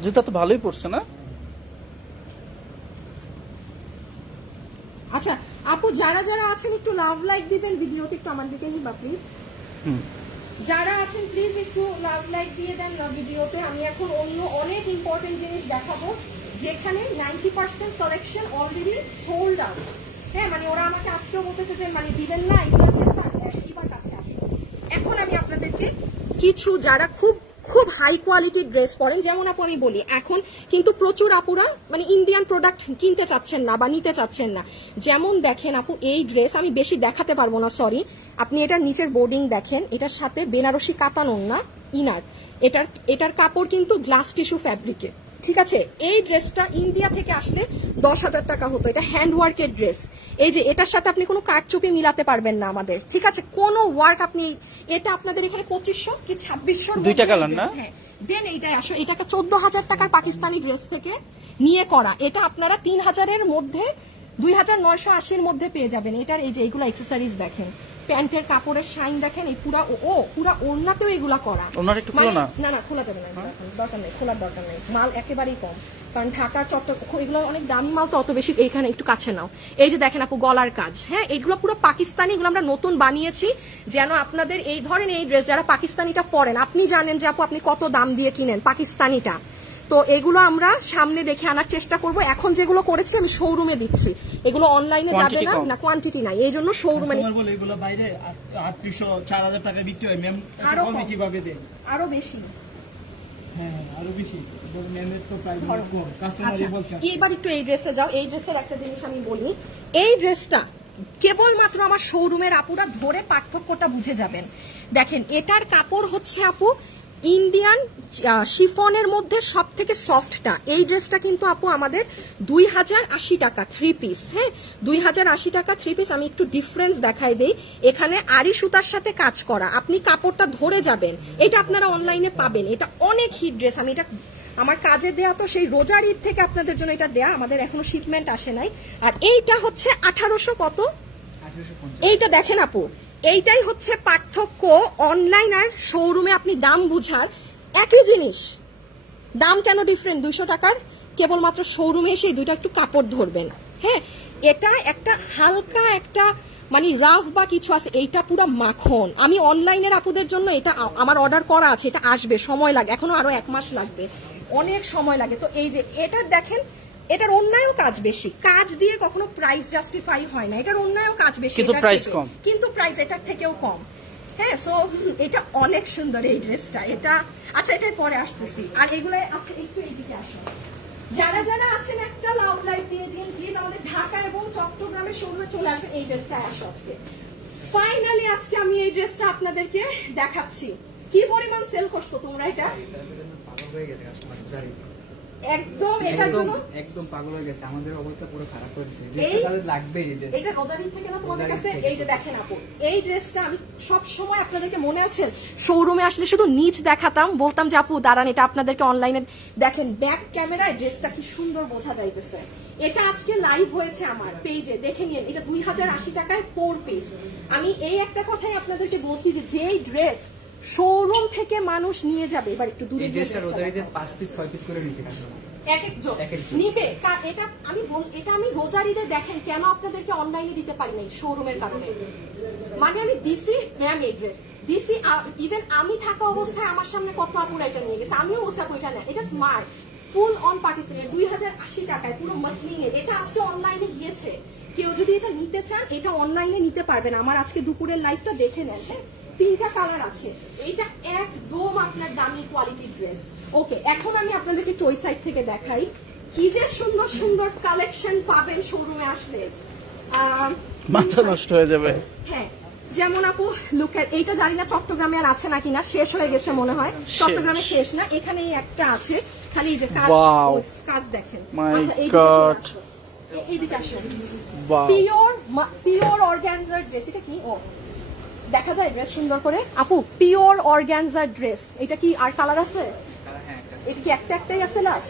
জুতা তো ভালোই পড়ছে না? আচ্ছা আপু যারা যারা আছেন একটু লাভ লাইক দিবেন, ভিডিওতে একটু আমার দিকে নিবা প্লিজ। যারা আছেন প্লিজ একটু লাভ লাইক দিয়ে দেন ভিডিওতে। আমি এখন অন্য অনেক ইম্পর্টেন্ট জিনিস দেখাবো, যেখানে 90% কালেকশন অলরেডি সোল্ড আউট। হ্যাঁ, মানে ওরা আমাকে আজকেও বলতেছে যে মানে দিবেন না, এবার কাছে আসবে। এখন আমি আপনাদেরকে কিছু যারা খুব খুব হাই কোয়ালিটির ড্রেস পরেন, যেমন আপু আমি বলি এখন কিন্তু প্রচুর আপুরা মানে ইন্ডিয়ান প্রোডাক্ট কিনতে চাচ্ছেন না বা নিতে চাচ্ছেন না। যেমন দেখেন আপু এই ড্রেস আমি বেশি দেখাতে পারবো না, সরি, আপনি এটার নিচের বোর্ডিং দেখেন, এটার সাথে বেনারসি কাতান ওড়না, ইনার, এটার কাপড় কিন্তু গ্লাস টিস্যু ফ্যাব্রিকে, ঠিক আছে। এই ড্রেসটা ইন্ডিয়া থেকে আসলে 10,000 টাকা হতো। এটা হ্যান্ডওয়ার্কের ড্রেস। এই যে এটার সাথে আপনি কোনো কারচুপি মিলাতে পারবেন না আমাদের, ঠিক আছে, কোনো ওয়ার্ক আপনি, এটা আপনাদের এখানে 2500 কি 2600 দুইটা কালার না? হ্যাঁ, দেন এইটাই আসো, এটাকে 14,000 টাকার পাকিস্তানি ড্রেস থেকে নিয়ে করা, এটা আপনারা 3000-এর মধ্যে 2980-এর মধ্যে পেয়ে যাবেন। এটার এই যে এইগুলো অ্যাক্সেসরিজ দেখেন, প্যান্টের কাপড়ের শাইন দেখেন, এই পুরা পুরা ওড়নাতেও এগুলা করা। ওনার একটু খুলো না। না খোলা যাবে না, দরকার নেই, খোলার দরকার নেই, মাল একেবারেই কম, কারণ ঢাকা চট্টগ্রাম এগুলো অনেক দামি মাল তো অত বেশি। এইখানে একটু কাছে নাও, এই যে দেখেন আপু গলার কাজ, হ্যাঁ এগুলো পুরো পাকিস্তানি, এগুলো আমরা নতুন বানিয়েছি যেন আপনাদের এই ধরেন এই ড্রেস যারা পাকিস্তানিটা পরেন, আপনি জানেন যে আপু আপনি কত দাম দিয়ে কিনেন পাকিস্তানিটা, তো এগুলো আমরা সামনে দেখে আনার চেষ্টা করব। এখন যেগুলো করেছি আমি শোরুমে দিচ্ছি, এগুলো অনলাইনে যাবে না, না কোয়ান্টিটি নাই, এই জন্য শোরুমে। বলে এগুলো বাইরে 300-4000 টাকা বিক্রি হয় ম্যাম, কমে কিভাবে দেন? আরো বেশি, হ্যাঁ আরো বেশি, ম্যামের তো প্রাইস কম, কাস্টমারই বলছে। এবার একটু এই ড্রেসে যাও। এই ড্রেসের একটা জিনিস আমি বলি, এই ড্রেসটা কেবলমাত্র আমার শোরুমের আপুরা ধরে পার্থক্যটা বুঝে যাবেন। দেখেন এটার কাপড় হচ্ছে আপু ইন্ডিয়ান শিফনের মধ্যে সব থেকে সফটটা। এই ড্রেসটা কিন্তু আপু আমাদের 2080 টাকা 3 পিস, হ্যাঁ 2080 টাকা 3 পিস। আমি একটু ডিফারেন্স দেখাই দেই, এখানে আড়ি সুতার সাথে কাজ করা, আপনি কাপড়টা ধরে যাবেন, এটা আপনারা অনলাইনে পাবেন। এটা অনেক হিট ড্রেস, আমি এটা আমার কাজে দেয়া তো সেই রোজার ঈদ থেকে আপনাদের জন্য এটা দেয়া, আমাদের এখনো শিপমেন্ট আসে নাই। আর এইটা হচ্ছে 1800 কত, এইটা দেখেন আপু, এইটাই হচ্ছে পার্থক্য অনলাইন আর শোরুমে। আপনি দাম বুঝার একই জিনিস, দাম কেন ডিফারেন্ট 200 টাকার, কেবলমাত্র শোরুমে এসে দুইটা একটু কাপড় ধরবেন। হ্যাঁ এটা একটা হালকা একটা মানে রাফ বা কিছু আছে, এইটা পুরো মাখন। আমি অনলাইনের আপুদের জন্য এটা আমার অর্ডার করা আছে, এটা আসবে, সময় লাগে, এখনো আরো 1 মাস লাগবে, অনেক সময় লাগে। তো এই যে এটার দেখেন, এটার অন্যায়ও কাজ বেশি, কাজ দিয়ে কখনো প্রাইস জাস্টিফাই হয় না, এটার অন্যায়ও কাজ বেশি কিন্তু প্রাইস কম, কিন্তু প্রাইস এটার থেকেও কম। হ্যাঁ সো এটা অনেক সুন্দর এই ড্রেসটা, এটা আচ্ছা এটাই পরে আসতেছি। আর এগুলো আচ্ছা একটু এইদিকে আসো, যারা যারা আছেন একটা লাভ লাইট দিয়ে দিন প্লিজ, আমাদের ঢাকা এবং চট্টগ্রামের শোরুমে চলে আসবেন। এই ড্রেসটা আসো আজকে ফাইনালি, আজকে আমি এই ড্রেসটা আপনাদেরকে দেখাচ্ছি। কি পরিমাণ সেল করছো তোমরা, এটা একদম এটার জন্য একদম পাগল হয়ে গেছে, আমাদের অবস্থা পুরো খারাপ হয়েছে। এটা রোজারি থেকে না তোমাদের কাছে? এই যে দেখেন আপু, এই ড্রেসটা আমি সব সময় আপনাদেরকে মনে আছে শোরুমে আসলে শুধু নিচ দেখাতাম, বলতাম যে আপু দাঁড়ান এটা আপনাদেরকে অনলাইনে দেখেন, ব্যাক ক্যামেরায় ড্রেসটা কি সুন্দর বোঝা যাইতেছে। এটা আজকে লাইভ হয়েছে আমার পেজে, দেখে নিন। এটা 2080 টাকায় 4 পিস। আমি এই একটা কথাই আপনাদেরকে বলছি যে যেই ড্রেস শোরুম থেকে মানুষ নিয়ে যাবে, এবার একটু দূরে গিয়ে 5 পিস 6 পিস করে নিয়েছে কাস্টমার এক একজন নিবে। এটা আমি রোজার ঈদে দেখেন কেন আপনাদেরকে অনলাইনে দিতে পারি নাই শোরুমের কারণে, মানে আমি দিছি ম্যাম এই ড্রেস দিছি, ইভেন আমি থাকা অবস্থায় আমার সামনে কত আপুরা এটা নিয়ে গেছে, আমিও বলছি আপু এটা না, এটা স্মার্ট ফুল অন পাকিস্তানি 2080 টাকায় পুরো মসলিনের। এটা আজকে অনলাইনে গিয়েছে, কেউ যদি এটা নিতে চান এটা অনলাইনে নিতে পারবেন। আমার আজকে দুপুরের লাইভটা দেখে নেন, হ্যাঁ 3টা কালার আছে, এইটা একদম আপনার দামি কোয়ালিটির ড্রেস। ওকে এখন আমি আপনাদেরকে একটু ওই সাইড থেকে দেখাই, কি যে সুন্দর সুন্দর কালেকশন পাবেন শোরুমে আসলে, মাথা নষ্ট হয়ে যাবে। হ্যাঁ যেমন আপু লুকের এইটা জানি না চট্টগ্রামে আর আছে নাকি না, শেষ হয়ে গেছে মনে হয়, চট্টগ্রামে শেষ না, এখানে একটা আছে খালি যে কাজ দেখেন। আচ্ছা এইদিকে আসেন, পিওর অর্গানজার ড্রেস, এটা কি ও দেখা যায় ড্রেস সুন্দর করে আপু, পিওর অর্গানজার ড্রেস। এটা কি আর কালার আছে? এটা কি একটাই আছে লাস্ট?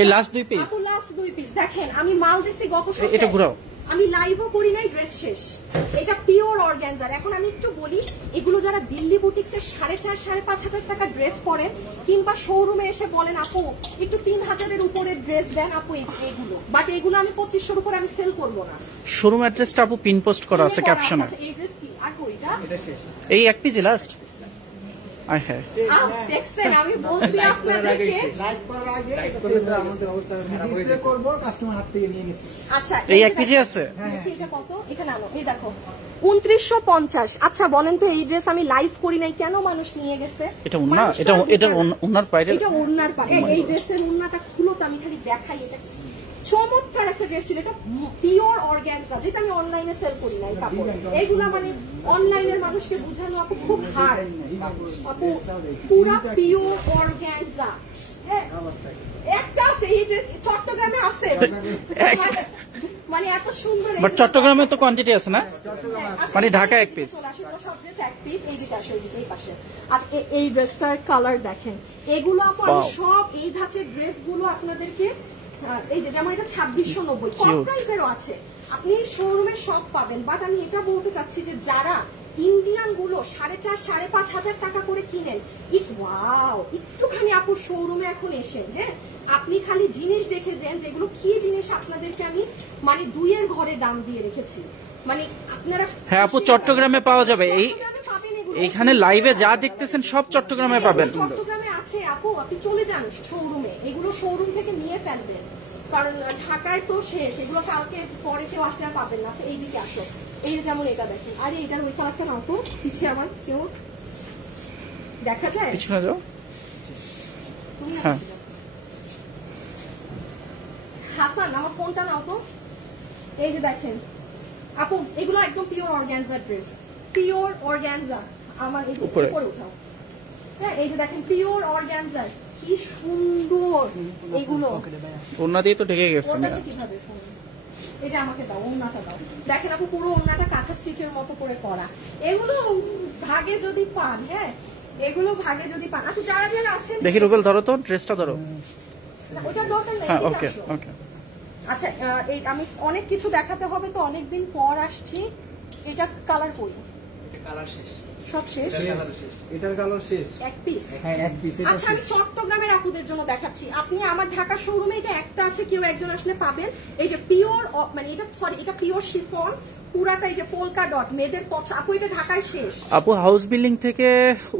এই লাস্ট 2 পিস, আপু লাস্ট 2 পিস দেখেন, আমি মাল দিছি গত সপ্তাহে, এটা ঘুরাও, আমি লাইভও করি নাই, ড্রেস শেষ। এটা পিওর অর্গানজার। এখন আমি একটু বলি, এগুলো যারা দিল্লি বুটিক্সের 4,500-5,500 টাকা ড্রেস পরেন কিংবা শোরুমে এসে বলেন আপু একটু 3000-এর উপরে ড্রেস দেন আপু, এইগুলো বাট এগুলো আমি 2500-এর উপরে আমি সেল করব না। শোরুম অ্যাড্রেসটা আপু পিন পোস্ট করা আছে ক্যাপশনে। এই ড্রেস কি আর কইটা এই এক পিস লাস্ট আই হ্যাঁ দেখছেন, আমি বলছি আপনাদেরকে লাইভ করার আগে আমাদের অবস্থা খারাপ হয়ে যায়, করব কাস্টমার হাত থেকে নিয়ে নিছি। আচ্ছা এই এক পিজি আছে, এটা কত? এখানে আনো, এই দেখো 2950। আচ্ছা বলেন তো এই ড্রেস আমি লাইভ করি নাই কেন মানুষ নিয়ে গেছে? এটা ওন্না, এটা ওন্নার পাইরে, এটা ওন্নার পাই। এই ড্রেসের ওন্নাটা খুলো তো আমি খালি দেখাই, এটা চমৎকার একটা ড্রেস ছিল, এটা পিওর অর্গানজা, যেটা আমি অনলাইনে সেল করি না। এই কাপড় এইগুলা মানে অনলাইনের মানুষকে বোঝানো আপু খুব হার্ড, আপু পুরা পিওর অর্গানজা। হ্যাঁ একটা আছে এই ড্রেস চট্টগ্রামে আছে, মানে এত সুন্দর। বাট চট্টগ্রামে তো কোয়ান্টিটি আছে না, মানে ঢাকা এক পিস। সব ড্রেস এক পিস। এই দিকে আসো, এই পাশে। আচ্ছা এই ড্রেসটার কালার দেখেন, এগুলো আপু আমি সব এই ধাঁচের ড্রেস গুলো আপনাদেরকে, এই যে যেমন এটা 2690 কম প্রাইসেরও আছে, আপনি শোরুমে সব পাবেন। বাট আমি এটা বলতে চাচ্ছি যে যারা ইন্ডিয়ান গুলো 4,500-5,500 টাকা করে কিনেন, ওয়াও একটুখানি আপু শোরুমে এখন এসেন। হ্যাঁ আপনি খালি জিনিস দেখে যান যেগুলো কি জিনিস আপনাদেরকে আমি মানে দুইয়ের ঘরে দাম দিয়ে রেখেছি, মানে আপনারা। হ্যাঁ আপু চট্টগ্রামে পাওয়া যাবে, এই এইখানে লাইভে যা দেখতেছেন সব চট্টগ্রামে পাবেন। চট্টগ্রামে আছে আপু, আপনি চলে যান শোরুমে, এগুলো শোরুম থেকে নিয়ে ফেলবেন, কারণ ঢাকায় তো শেষ, এগুলো কালকে পরে কেউ আসলে আর পাবেন না। আচ্ছা এইদিকে আসো, এই যেমন এটা দেখেন, আরে এটার ওই কালারটা নাও তো, পিছিয়ে আমার কেউ দেখা যায়, পিছনে যাও। তুমি হ্যাঁ হাসান আমার ফোনটা নাও তো। এই যে দেখেন আপু, এগুলো একদম pure organza dress, pure organza. আমার এই উপরে উঠাও। হ্যাঁ এই যে দেখেন পিওর অর্গানজা, কি সুন্দর এগুলো। ওন্না দিয়ে তো ঢেকে গেছে। কিভাবে এই যে আমাকে দাও, ওন্নাটা দাও। দেখেন আপু পুরো ওন্নাটা কাঁথা স্টিচের মতো করে করা, এগুলো ভাগে যদি পান। হ্যাঁ এগুলো ভাগে যদি পান। আচ্ছা যারা যারা আছেন দেখি রুবেল ধরো তো, ড্রেসটা ধরো। ওইটার দরকার নেই। হ্যাঁ ওকে ওকে। আচ্ছা এই আমি অনেক কিছু দেখাতে হবে তো, অনেকদিন পর আসছি। এটা কালার করি, কালার শেষ, সব শেষ, এটার কালার শেষ, এক পিস। হ্যাঁ এক পিস। আচ্ছা আমি চট্টগ্রামের আপুদের জন্য দেখাচ্ছি, আপনি আমার ঢাকা শোরুমে এটা একটা আছে, কেউ একজন আসলে পাবেন। এই যে পিওর মানে এটা সরি এটা পিওর শিফন পুরাটা, এই যে পোলকা ডট মেয়েদের পছন্দ। আপু এটা ঢাকায় শেষ। আপু হাউস বিল্ডিং থেকে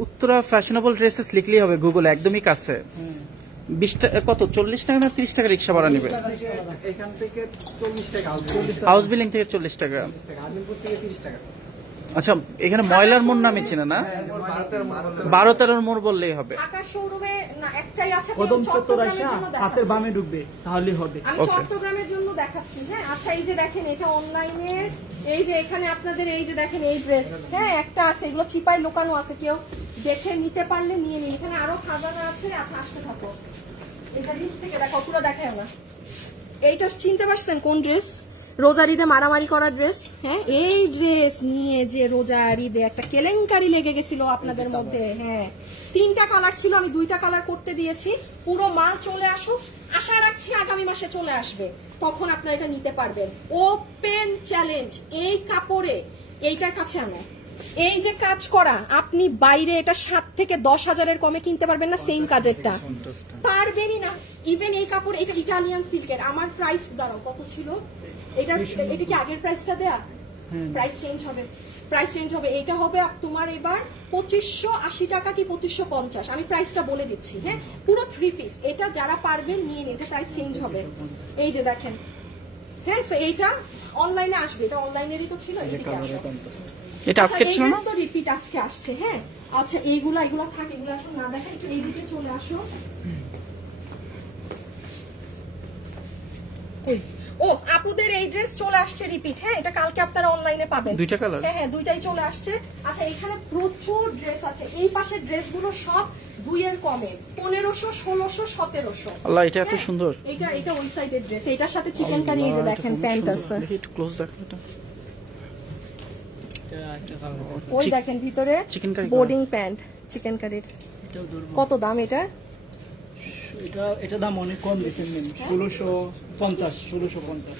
উত্তরা ফ্যাশনেবল ড্রেসেস লিখলেই হবে গুগলে, একদমই কাছে। 20 টাকা কত, 40 টাকা না 30 টাকা রিক্সা ভাড়া নেবে। এখান থেকে 40 টাকা, হাউস বিল্ডিং থেকে 40 টাকা, আদিলপুর থেকে 30 টাকা। আচ্ছা এখানে ময়লার মোড় নামে চিনে না, 12-13 মোড় বললেই হবে। ঢাকা শোরুমে না একটাই আছে, কদম চত্বর চট্টগ্রামের আসা জন্য হাতের দেখাচ্ছি। বামে ঢুকবে তাহলেই হবে। আমি চট্টগ্রামের জন্য দেখাচ্ছি। হ্যাঁ আচ্ছা এই যে দেখেন এটা অনলাইনে, এই যে এখানে আপনাদের এই যে দেখেন এই ড্রেস, হ্যাঁ একটা আছে, এগুলো চিপাই লোকানো আছে, কেউ দেখে নিতে পারলে নিয়ে নিন। এখানে আরো খাজানা আছে। আচ্ছা আসতে থাকো, এটা নিচ থেকে দেখো, পুরো দেখায় না। এইটা চিনতে পারছেন কোন ড্রেস? রোজারিদে মারামারি করা ড্রেস। হ্যাঁ এই ড্রেস নিয়ে যে রোজারিদে একটা কেলেঙ্কারি লেগে গেছিল আপনাদের মধ্যে। হ্যাঁ 3টা কালার ছিল, আমি 2টা কালার করতে দিয়েছি। পুরো মাল চলে আসুক, আশা রাখছি আগামী মাসে চলে আসবে, তখন আপনারা এটা নিতে পারবেন। ওপেন চ্যালেঞ্জ, এই কাপড়ে এইটার কাছে আনো, এই যে কাজ করা, আপনি বাইরে এটা 7 থেকে 10 হাজারের কমে কিনতে পারবেন না, সেম কাজেরটা পারবেনই না। ইভেন এই কাপড়, এটা ইটালিয়ান সিল্কের, আমার প্রাইস দাঁড়াও কত ছিল, এটা কি আগের প্রাইসটা দেয়া? প্রাইস চেঞ্জ হবে, প্রাইস চেঞ্জ হবে। এটা হবে তোমার এবার 2580 টাকা কি 2550, আমি প্রাইসটা বলে দিচ্ছি। হ্যাঁ পুরো 3 পিস, এটা যারা পারবেন নিয়ে নিন, এটা প্রাইস চেঞ্জ হবে। এই যে দেখেন, হ্যাঁ এইটা অনলাইনে আসবে, এটা অনলাইনেরই তো ছিল। এটা আজকে ছিল না, তো রিপিট আজকে আসছে। হ্যাঁ আচ্ছা এগুলা থাকে, এগুলো আসো না দেখেন, একটু এইদিকে চলে আসো। ও আপুদের এই ড্রেস চলে আসছে রিপিট। হ্যাঁ এটা কালকে আপনারা অনলাইনে পাবেন, 2টা কালার। হ্যাঁ 2টাই চলে আসছে। আচ্ছা এখানে প্রচুর ড্রেস আছে, এই পাশের ড্রেসগুলো সব 2 এর কমে, 1500, 1600, 1700। আল্লাহ এটা এত সুন্দর। এটা ওই সাইডের ড্রেস, এটার সাথে চিকেন কারি, এই যে দেখেন প্যান্ট আছে, দেখি একটু ক্লোজ দেখো এটা। ওই দেখেন ভিতরে চিকেন কারি বোর্ডিং প্যান্ট চিকেন কারির। কত দাম এটা? এটা দাম অনেক কম দিচ্ছেন, 1650, 1650।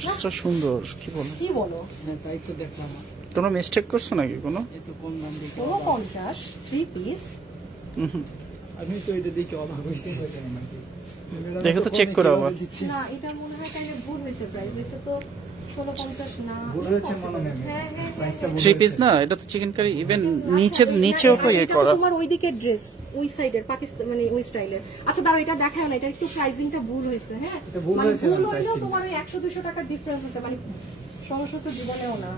ড্রেসটা সুন্দর, কি বলো? কি বলো? হ্যাঁ তাই তো দেখলাম। তোমরা মিস্টেক করছো নাকি কোনো? এত কম দাম দেখে 50 3 পিস। আমি তো এটা দেখে অবাক হয়েছি। দেখো তো চেক করে আবার। না এটা মনে হয় কাইন্ড ভুল হয়েছে প্রাইস, এটা তো 1650 না। ভুল হয়েছে মনে হয়। হ্যাঁ প্রাইসটা 3 পিস না, এটা তো চিকেন কারি। ইভেন নিচেও তো ইয়ে করা। তোমার ওইদিকে ড্রেস ওই সাইডের পাকিস্তান মানে ওই স্টাইলের। আচ্ছা দাঁড়াও এটা দেখাও না, এটা একটু প্রাইসিংটা ভুল হয়েছে। হ্যাঁ এটা ভুল হয়েছে না, প্রাইসিং তোমার 100-200 টাকার ডিফারেন্স আছে, মানে সমস্যা তো জীবনেও না।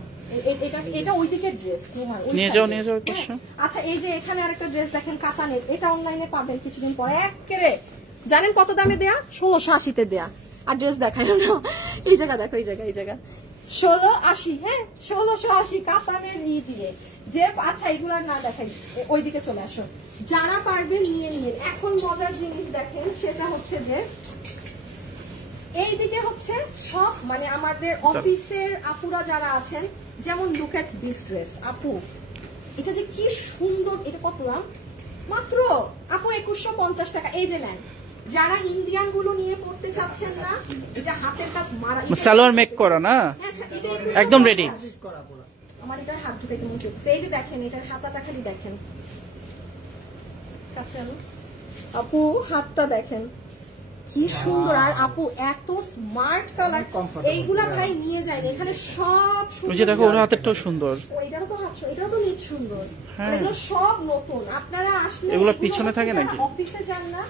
এটা ওইদিকে ড্রেস তোমার নিয়ে যাও পাশে। আচ্ছা এই যে এখানে আরেকটা ড্রেস দেখেন কাতানের, এটা অনলাইনে পাবেন কিছুদিন পরে। একেবারে জানেন কত দামে দেয়া? 1680 তে দেয়া। আর ড্রেস দেখায় না, এই জায়গা দেখো, এই জায়গা 1680, হ্যাঁ 1680 কাতানের ই দিয়ে যে। আচ্ছা এগুলো না দেখাই, ওইদিকে চলে আসো, যারা পারবেন নিয়ে নিন। এখন মজার জিনিস দেখেন, সেটা হচ্ছে যে এইদিকে হচ্ছে সব মানে আমাদের অফিসের আপুরা যারা আছেন, যেমন লুক এট দিস ড্রেস। আপু এটা যে কি সুন্দর, এটা কত দাম? মাত্র আপু 2150 টাকা। এই যে নেন, যারা ইন্ডিয়ান গুলো নিয়ে পড়তে চাচ্ছেন না, এটা হাতের কাজ মারা, সালোয়ার মেক করা না, একদম রেডি। আমার এটার হাত ধুতে কেমন চলছে, এই যে দেখেন এটার হাতাটা খালি দেখেন, কাছে আনো আপু, হাতটা দেখেন কি সুন্দর। আর আপু এত স্মার্ট কালার, এইগুলা ভাই নিয়ে যায় না, এখানে সব সুন্দর। দেখো ওর হাতেরটাও সুন্দর, এটারও তো হাত, এটাও তো নিচ সুন্দর, এগুলো সব নতুন। আপনারা আসলে এগুলো পিছনে থাকে নাকি? অফিসে যান না,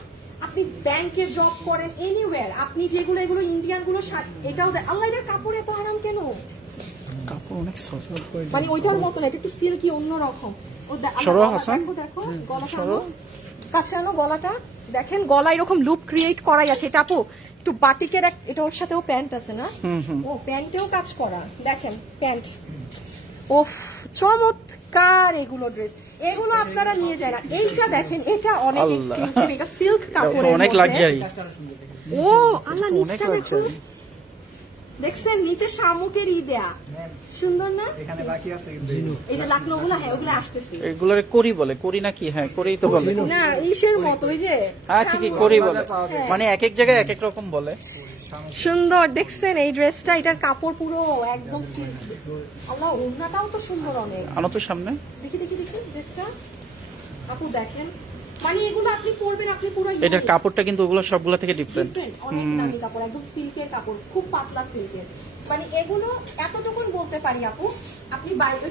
আপনি ব্যাংকে জব করেন, এনিওয়্যার, আপনি যেগুলো এগুলো ইন্ডিয়ান গুলো, এটাও আল্লাহ, এটার কাপড় এত আরাম কেন? কাপড় অনেক সফট, মানে ওইটার মতো না, এটা একটু সিল্কি অন্যরকম। দেখো গলাটা, কাছে আনো গলাটা দেখেন, গলা এরকম লুপ ক্রিয়েট করাই আছে। এটা আপু একটু বাটিকের, এটা ওর সাথেও প্যান্ট আছে না? ও প্যান্টেও কাজ করা, দেখেন প্যান্ট। ওফ চমৎকার এগুলো ড্রেস, এগুলো আপনারা নিয়ে যায় না। এইটা দেখেন, এটা অনেক এক্সপেন্সিভ, এটা সিল্ক কাপড়ের, অনেক লাক্সারি। ও আল্লাহ, নিচটা দেখো, দেখছেন নিচে শামুকের ই দেয়া, সুন্দর না? এখানে বাকি আছে এই যে লাকনো গুলো, হ্যাঁ ওগুলো আসতেছে, এগুলোরে করি বলে, করি নাকি? হ্যাঁ করি তো বলে না, ইসের মতো ওই যে, হ্যাঁ ঠিকই করি বলে, মানে এক এক জায়গায় এক এক রকম বলে। সুন্দর দেখছেন এই ড্রেসটা, এটার কাপড় পুরো একদম সিল্ক। আল্লাহ, ওড়নাটাও তো সুন্দর অনেক। আনো তো সামনে, দেখি ড্রেসটা আপু দেখেন, মানে এগুলো আপনি পরবেন, আপনি পুরো এটার কাপড়টা কিন্তু ওগুলো সবগুলো থেকে ডিফারেন্ট, অনেক দামি কাপড়, একদম সিল্কের কাপড়, খুব পাতলা সিল্কের। মানে এগুলো এতটুকুন বলতে পারি আপু, আপনি বাইরে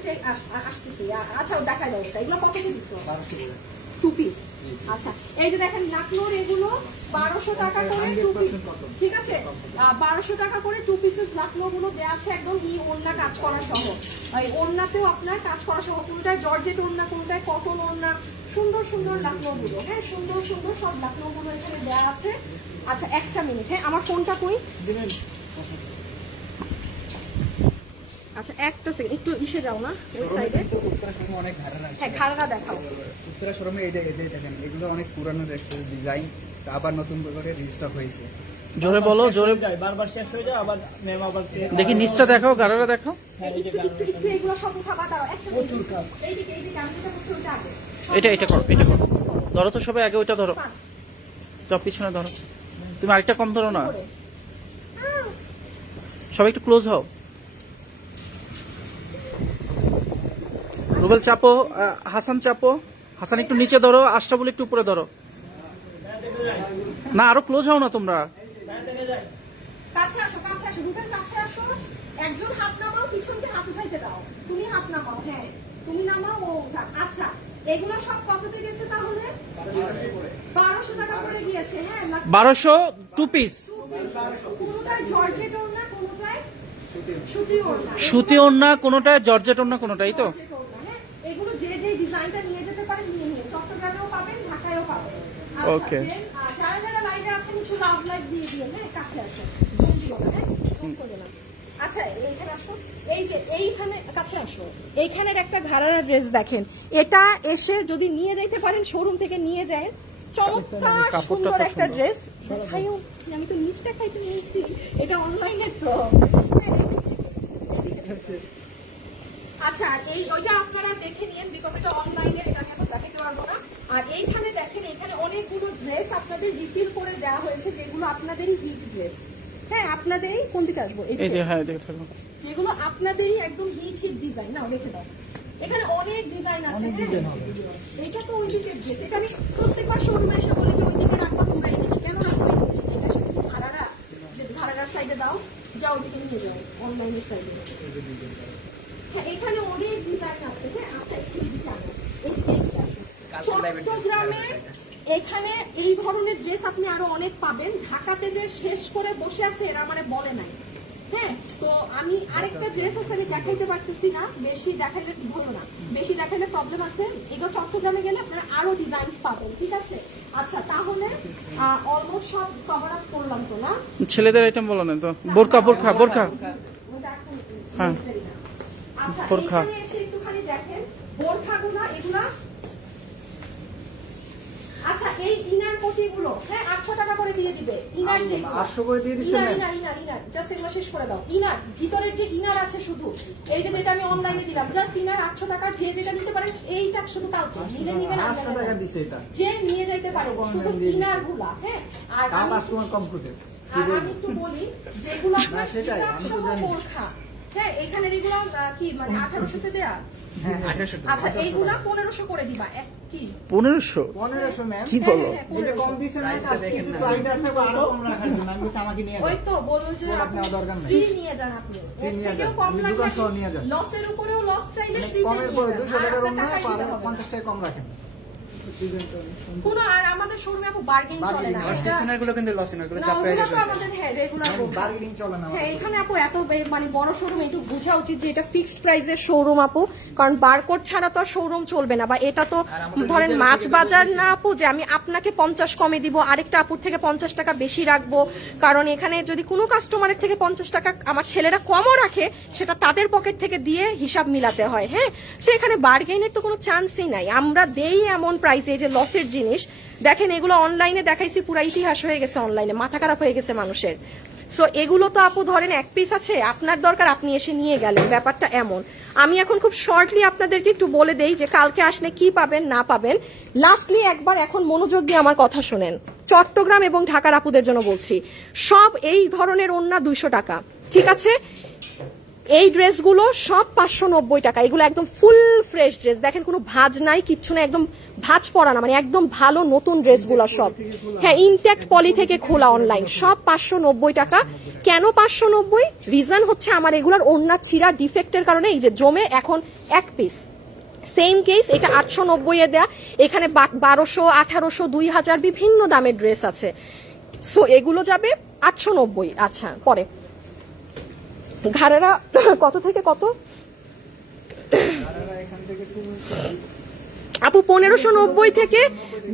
আসতেছি। আচ্ছা দেখা যাবে, এগুলো কত কি দিচ্ছ? 2 পিস। আচ্ছা এই যে দেখেন লাকনোর, এগুলো 1200 টাকা করে 2 পিস, ঠিক আছে? 1200 টাকা করে 2 পিসেস লাকনো গুলো দেওয়া আছে, একদম ওড়না কাজ করা সহ। এই ওড়নাতেও আপনার কাজ করা সহ, কোনটায় জর্জেট ওড়না, কোনটায় কটন ওড়না, সুন্দর সুন্দর লাকনো গুলো, হ্যাঁ সুন্দর সুন্দর সব লাকনো গুলো এখানে দেওয়া আছে। আচ্ছা একটা মিনিট, হ্যাঁ আমার ফোনটা কই? আচ্ছা একটা সেকেন্ড, একটু ইসে যাও না ওই সাইডে, অনেক ঘাড়া, হ্যাঁ ঘাড়া দেখাও। উত্তরা শোরুমে এই দেখেন, এগুলো অনেক পুরানো ডিজাইন, আবার নতুন করে রিস্টক হয়েছে। জোরে বলো, জোরে, বারবার শেষ হয়ে যায়, আবার ম্যাম আবার দেখি নিচটা দেখাও, গাড়াটা দেখাও। একটু এগুলো সব উঠাবা, দাও একটা এইদিকে আমি যেটা বলছি ওটা আগে, এটা করো, ধরো তো সবাই আগে, ওইটা ধরো, সব পিছনে ধরো, তুমি আরেকটা কম ধরো না, সবাই একটু ক্লোজ হও। রুবেল চাপো, হাসান চাপো, হাসান একটু নিচে ধরো, আশরাফুল একটু উপরে ধরো, না আরো ক্লোজ হও না তোমরা। কাছে আসো, দুটো কাছে আসো, একজন হাত নামাও, পিছনকে হাত উঠাইতে দাও, তুমি হাত নামাও, হ্যাঁ তুমি নামাও, ও উঠা। আচ্ছা এগুলো সব কততে গেছে তাহলে? 1200 টাকা করে দিয়েছে, হ্যাঁ 1200 2 পিস, কোনটায় জর্জেট ওড়না, কোনটায় সুতি ওড়না, সুতি ওড়না কোনটায়, জর্জেট ওড়না কোনটাই তো। এগুলো যে যে ডিজাইনটা নিয়ে যেতে পারেন নিয়ে নিন, চট্টগ্রামেও পাবেন, ঢাকায়ও পাবেন। ওকে, যারা যারা লাইভে আছেন একটু লাভ লাইভ দিয়ে দিয়ে, হ্যাঁ কাছে আসেন, জুম করে না। আচ্ছা এইখানে আসো, এই যে এইখানে কাছে আসো, এইখানের একটা ঘাড়ারা ড্রেস দেখেন, এটা এসে যদি নিয়ে যাইতে পারেন, শোরুম থেকে নিয়ে যায়, চমৎকার সুন্দর একটা ড্রেস। দেখাইও, আমি তো নিচ দেখাইতে নিয়েছি, এটা অনলাইনে তো। আচ্ছা এই ওইটা আপনারা দেখে নিন, বিকজ এটা অনলাইনে, এটা আমি এখন দেখাতে পারবো না। আর এইখানে দেখেন, এখানে অনেকগুলো ড্রেস আপনাদের রিফিল করে দেওয়া হয়েছে, যেগুলো আপনাদেরই হিট ড্রেস, হ্যাঁ আপনাদেরই। কোন দিকে আসবো? যেগুলো আপনাদেরই একদম হিট ডিজাইন, না রেখে দাও, এখানে অনেক ডিজাইন আছে। এটা তো ওই দিকে ড্রেস, এটা আমি প্রত্যেকবার শোরুমে এসে বলি যে ওই দিকে রাখবা, তোমরা কেন রাখবো? এটার সাথে ভাড়ারা, যে ভাড়ার সাইডে দাও, যাও ওইদিকে নিয়ে যাও, অনলাইনের সাইডে। হ্যাঁ এখানে অনেক ডিজাইন আছে, হ্যাঁ আচ্ছা একটু এদিকে আসো, চট্টগ্রামে এখানে এই ধরনের ড্রেস আপনি আরো অনেক পাবেন, ঢাকাতে যে শেষ করে বসে আছে এরা মানে বলে নাই। হ্যাঁ তো আমি আরেকটা ড্রেস আছে, আমি দেখাইতে পারতেছি না, বেশি দেখাইলে ভালো না, বেশি দেখাইলে প্রবলেম আছে। এগুলো চট্টগ্রামে গেলে আপনারা আরো ডিজাইন পাবেন, ঠিক আছে? আচ্ছা তাহলে অলমোস্ট সব কভার আপ করলাম তো না? ছেলেদের আইটেম বলো না তো, বোরকা বোরকা বোরকা হ্যাঁ আচ্ছা বোরখা। এখানে এসে একটুখানি দেখেন বোরখাগুলো এগুলা। আচ্ছা এই ইনার কোটিগুলো হ্যাঁ 800 টাকা করে দিয়ে দিবে। ইনার যে 800 করে দিয়ে দিছেন। ইনার জাস্ট এগুলো শেষ করে দাও। ইনার ভিতরের যে ইনার আছে শুধু এই যে যেটা আমি অনলাইনে দিলাম জাস্ট ইনার 800 টাকা যে যেটা নিতে পারেন এইটা শুধু কালকে নিলে নিবেন। 800 টাকা দিছে এটা, যে নিয়ে যাইতে পারে শুধু ইনার গুলা। হ্যাঁ আর কাস্টমার কম করতে আমি একটু বলি যেগুলো না সেটাই আমি তো জানি। বোরখা হ্যাঁ এখানে এগুলো কি মানে 1800 তে দেয়া? হ্যাঁ 1800 টাকা। আচ্ছা এইগুলা 1500 করে দিবা। কি 1500 ম্যাম কি বলো? এই যে কম দিছেন না কিছু ক্লায়েন্ট আছে আরো কম রাখার জন্য আমি তো আমাকে নিয়ে ওই তো বলবো যে আপনি দরকার নাই, ফ্রি নিয়ে যান আপনি। ফ্রি নিয়ে যান, কম আপনি লাগলে দোকান সহ নিয়ে যান। লসের উপরেও লস চাইলে ফ্রি কমের পরে 200 টাকার অন্য পারে 50 টাকা কম রাখেন। কোনো আর আমাদের শোরুমে আপু বার্গেন চলে না। এটা ডিজাইনারগুলো কিন্তু লস না, এগুলো না, চাপ ওগুলো প্রাইসে তো আমাদের হ্যাঁ রেগুলার বার্গেনিং চলে না। হ্যাঁ এখানে আপু এত মানে বড় শোরুম একটু বোঝা উচিত যে এটা ফিক্সড প্রাইসের শোরুম আপু, কারণ বারকোড ছাড়া তো শোরুম চলবে না। বা এটা তো ধরেন মাছ বাজার না আপু যে আমি আপনাকে 50 কমে দিব আরেকটা আপুর থেকে 50 টাকা বেশি রাখবো, কারণ এখানে যদি কোনো কাস্টমারের থেকে 50 টাকা আমার ছেলেরা কমও রাখে সেটা তাদের পকেট থেকে দিয়ে হিসাব মিলাতে হয়। হ্যাঁ সে এখানে বার্গেনের তো কোনো চান্সই নাই। আমরা দেই এমন প্রাইসে যে লসের জিনিস দেখেন এগুলো অনলাইনে দেখাইছি পুরো ইতিহাস হয়ে গেছে, অনলাইনে মাথা খারাপ হয়ে গেছে মানুষের। সো এগুলো তো আপু ধরেন এক পিস আছে আপনার দরকার আপনি এসে নিয়ে গেলেন, ব্যাপারটা এমন। আমি এখন খুব শর্টলি আপনাদেরকে একটু বলে দেই যে কালকে আসলে কি পাবেন না পাবেন। লাস্টলি একবার এখন মনোযোগ দিয়ে আমার কথা শুনেন, চট্টগ্রাম এবং ঢাকার আপুদের জন্য বলছি, সব এই ধরনের ওড়না 200 টাকা, ঠিক আছে? এই ড্রেসগুলো সব 590 টাকা। এগুলো একদম ফুল ফ্রেশ ড্রেস, দেখেন কোনো ভাঁজ নাই কিচ্ছু না, একদম ভাঁজ পড়া না, মানে একদম ভালো নতুন ড্রেসগুলো সব। হ্যাঁ ইনট্যাক্ট পলি থেকে খোলা, অনলাইন সব 590 টাকা। কেন 590? রিজন হচ্ছে আমার এগুলার ওড়না ছিঁড়া ডিফেক্টের কারণে এই যে জমে এখন এক পিস। সেম কেস এটা 890 এ দেয়া, এখানে 1200 1800 2000 বিভিন্ন দামের ড্রেস আছে। সো এগুলো যাবে 890। আচ্ছা পরে ঘাড়েরা কত থেকে কত আপু? 1590 থেকে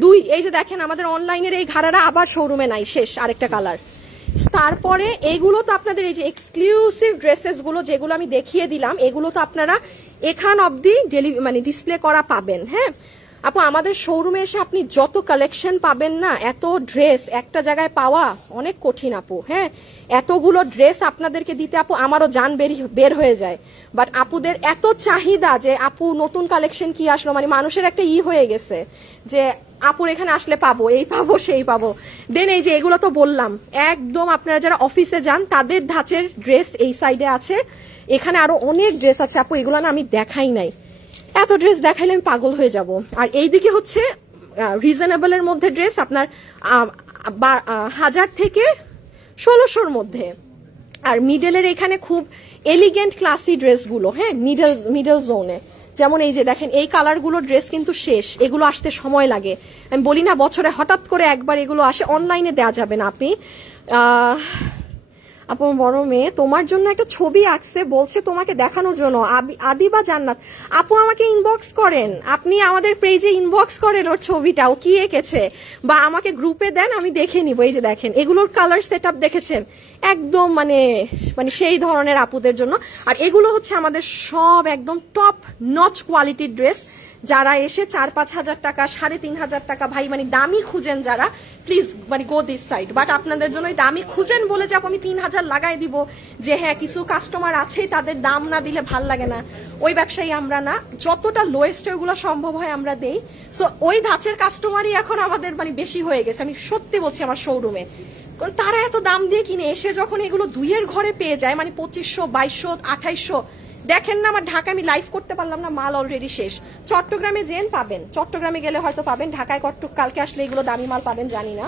2। এই যে দেখেন আমাদের অনলাইনের এই ঘাড়ারা আবার শোরুমে নাই, শেষ আরেকটা কালার। তারপরে এইগুলো তো আপনাদের এই যে এক্সক্লুসিভ ড্রেসেস গুলো যেগুলো আমি দেখিয়ে দিলাম এগুলো তো আপনারা এখান অবধি মানে ডিসপ্লে করা পাবেন। হ্যাঁ আপু আমাদের শোরুমে এসে আপনি যত কালেকশন পাবেন না, এত ড্রেস একটা জায়গায় পাওয়া অনেক কঠিন আপু। হ্যাঁ এতগুলো ড্রেস আপনাদেরকে দিতে আপু আমারও জান বের হয়ে যায়, বাট আপুদের এত চাহিদা যে আপু নতুন কালেকশন কি আসলো, মানে মানুষের একটা হয়ে গেছে যে আপুর এখানে আসলে পাবো, এই পাবো সেই পাবো। দেন এই যে এগুলো তো বললাম একদম আপনারা যারা অফিসে যান তাদের ধাঁচের ড্রেস এই সাইডে আছে, এখানে আরো অনেক ড্রেস আছে আপু, এগুলো না আমি দেখাই নাই, এত ড্রেস দেখাইলে আমি পাগল হয়ে যাব। আর এইদিকে হচ্ছে রিজনেবলের মধ্যে ড্রেস আপনার 1000 থেকে 1600-র মধ্যে। আর মিডলের এখানে খুব এলিগেন্ট ক্লাসি ড্রেসগুলো, হ্যাঁ মিডল জোনে, যেমন এই যে দেখেন এই কালারগুলো ড্রেস কিন্তু শেষ, এগুলো আসতে সময় লাগে। আমি বলি না বছরে হঠাৎ করে একবার এগুলো আসে, অনলাইনে দেওয়া যাবে না। আপনি আপু বড় মেয়ে তোমার জন্য একটা ছবি আঁকছে, বলছে তোমাকে দেখানোর জন্য, আদিবা জান্নাত আপু আমাকে ইনবক্স করেন, আপনি আমাদের পেজে ইনবক্স করেন ওর ছবিটা, ও কি এঁকেছে, বা আমাকে গ্রুপে দেন আমি দেখে নিব। এই যে দেখেন এগুলোর কালার সেট আপ দেখেছেন, একদম মানে সেই ধরনের আপুদের জন্য। আর এগুলো হচ্ছে আমাদের সব একদম টপ নচ কোয়ালিটির ড্রেস। যারা এসে 4-5 হাজার টাকা 3500 টাকা ভাই মানে দামি খুঁজেন যারা, প্লিজ মানে গো দিস সাইড। বাট আপনাদের জন্য দামি খুঁজেন বলে যে আমি 3000 লাগাই দিব, যে হ্যাঁ কিছু কাস্টমার আছেই তাদের দাম না দিলে ভাল লাগে না, ওই ব্যবসায়ী আমরা না। যতটা লোয়েস্ট ওইগুলো সম্ভব হয় আমরা দেই। সো ওই ধাঁচের কাস্টমারই এখন আমাদের মানে বেশি হয়ে গেছে, আমি সত্যি বলছি আমার শোরুমে, কারণ তারা এত দাম দিয়ে কিনে এসে যখন এগুলো 2-এর ঘরে পেয়ে যায় মানে 2500 2200 2800। দেখেন না আমার ঢাকা আমি লাইভ করতে পারলাম না, মাল অলরেডি শেষ। চট্টগ্রামে যেন পাবেন, চট্টগ্রামে গেলে হয়তো পাবেন, ঢাকায় কালকে আসলে এগুলো দামি মাল পাবেন জানি না,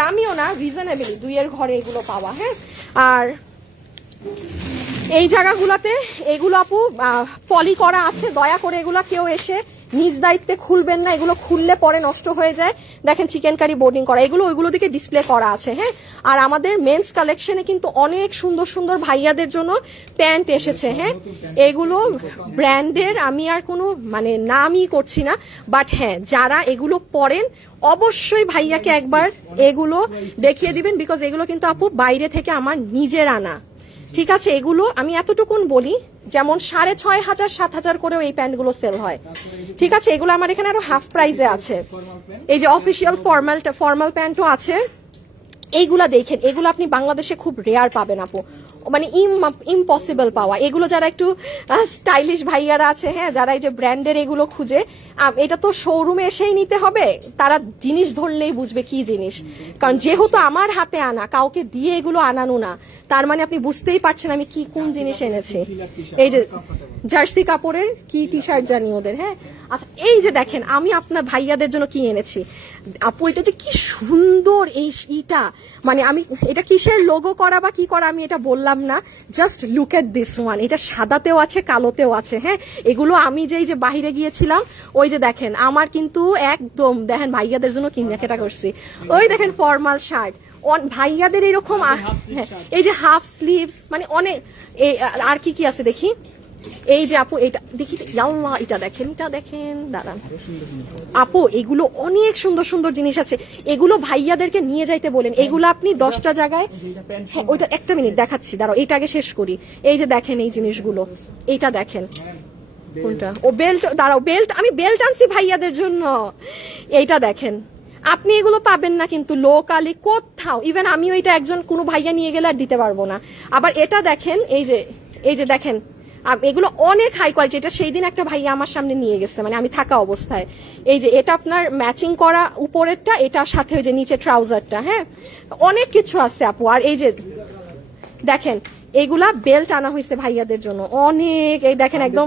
দামিও না রিজনেবলি 2-এর ঘরে এগুলো পাওয়া। হ্যাঁ আর এই জায়গাগুলোতে এগুলো আপু পলি করা আছে, দয়া করে এগুলো কেউ এসে নিজ দায়িত্বে খুলবেন না, এগুলো খুললে পরে নষ্ট হয়ে যায়। দেখেন চিকেন কারি বোর্ডিং করা, এগুলো ওইগুলো দিকে ডিসপ্লে করা আছে। হ্যাঁ, আর আমাদের মেন্স কালেকশনে কিন্তু অনেক সুন্দর সুন্দর ভাইয়াদের জন্য প্যান্ট এসেছে। হ্যাঁ, এগুলো ব্র্যান্ডের আমি আর কোনো মানে নামই করছি না, বাট হ্যাঁ যারা এগুলো পরেন অবশ্যই ভাইয়াকে একবার এগুলো দেখিয়ে দিবেন, বিকজ এগুলো কিন্তু আপু বাইরে থেকে আমার নিজের আনা। ঠিক আছে, এগুলো আমি এতটুকুন বলি, যেমন 6,500 7,000 করেও এই প্যান্টগুলো সেল হয়। ঠিক আছে, এগুলো আমার এখানে আরো হাফ প্রাইসে আছে। এই যে অফিসিয়াল ফর্মাল প্যান্টও আছে। এইগুলা দেখেন, এগুলো আপনি বাংলাদেশে খুব রেয়ার পাবেন আপু, মানে ইম্পসিবল পাওয়া। এগুলো যারা একটু স্টাইলিশ ভাইয়ারা আছে, হ্যাঁ, যারা এই যে ব্র্যান্ডের এগুলো খুঁজে, এটা তো শোরুমে এসেই নিতে হবে, তারা জিনিস ধরলেই বুঝবে কি জিনিস। কারণ যেহেতু আমার হাতে আনা, কাউকে দিয়ে এগুলো আনানো না, তার মানে আপনি বুঝতেই পারছেন আমি কি কোন জিনিস এনেছি। এই যে জার্সি কাপড়ের কি টি শার্ট জানি ওদের। হ্যাঁ, আচ্ছা এই যে দেখেন আমি আপনার ভাইয়াদের জন্য কি এনেছি আপু, এটা যে কি সুন্দর এই ইটা, মানে আমি এটা কিসের লোগো করা বা কি করা আমি এটা বললাম না, just look at this one. এটা সাদাতেও আছে কালোতেও আছে। হ্যাঁ, এগুলো আমি যে বাইরে গিয়েছিলাম, ওই যে দেখেন আমার কিন্তু একদম দেখেন ভাইয়াদের জন্য কেনাকাটা করছি। ওই দেখেন ফর্মাল শার্ট ভাইয়াদের এরকম, এই যে হাফ স্লিভস, মানে অনেক। আর কি কি আছে দেখি, এই যে আপু এটা দেখি, এটা দেখেন, এটা দেখেন, দাঁড়ান আপু, এগুলো অনেক সুন্দর সুন্দর জিনিস আছে। এগুলো ভাইয়াদেরকে নিয়ে যাইতে বলেন, এগুলো আপনি 10টা জায়গায়। হ্যাঁ, ওইটা একটা মিনিট দেখাচ্ছি, দাঁড়াও এটা আগে শেষ করি। এই যে দেখেন এই জিনিসগুলো, এইটা দেখেন কোনটা, ও বেল্ট, দাঁড়াও বেল্ট, আমি বেল্ট আনছি ভাইয়াদের জন্য। এইটা দেখেন, আপনি এগুলো পাবেন না কিন্তু লোকালি কোথাও, ইভেন আমি ওইটা একজন কোনো ভাইয়া নিয়ে গেলে আর দিতে পারবো না। আবার এটা দেখেন, এই যে দেখেন, এগুলো অনেক হাই কোয়ালিটি। এটা সেই দিন একটা ভাইয়া আমার সামনে নিয়ে গেছে, মানে আমি থাকা অবস্থায়। এই যে এটা আপনার ম্যাচিং করা উপরেরটা, এটার সাথে ওই যে নিচে ট্রাউজারটা। হ্যাঁ, অনেক কিছু আছে আপু। আর এই যে দেখেন এগুলা বেল্ট আনা হয়েছে ভাইয়াদের জন্য অনেক, এই দেখেন একদম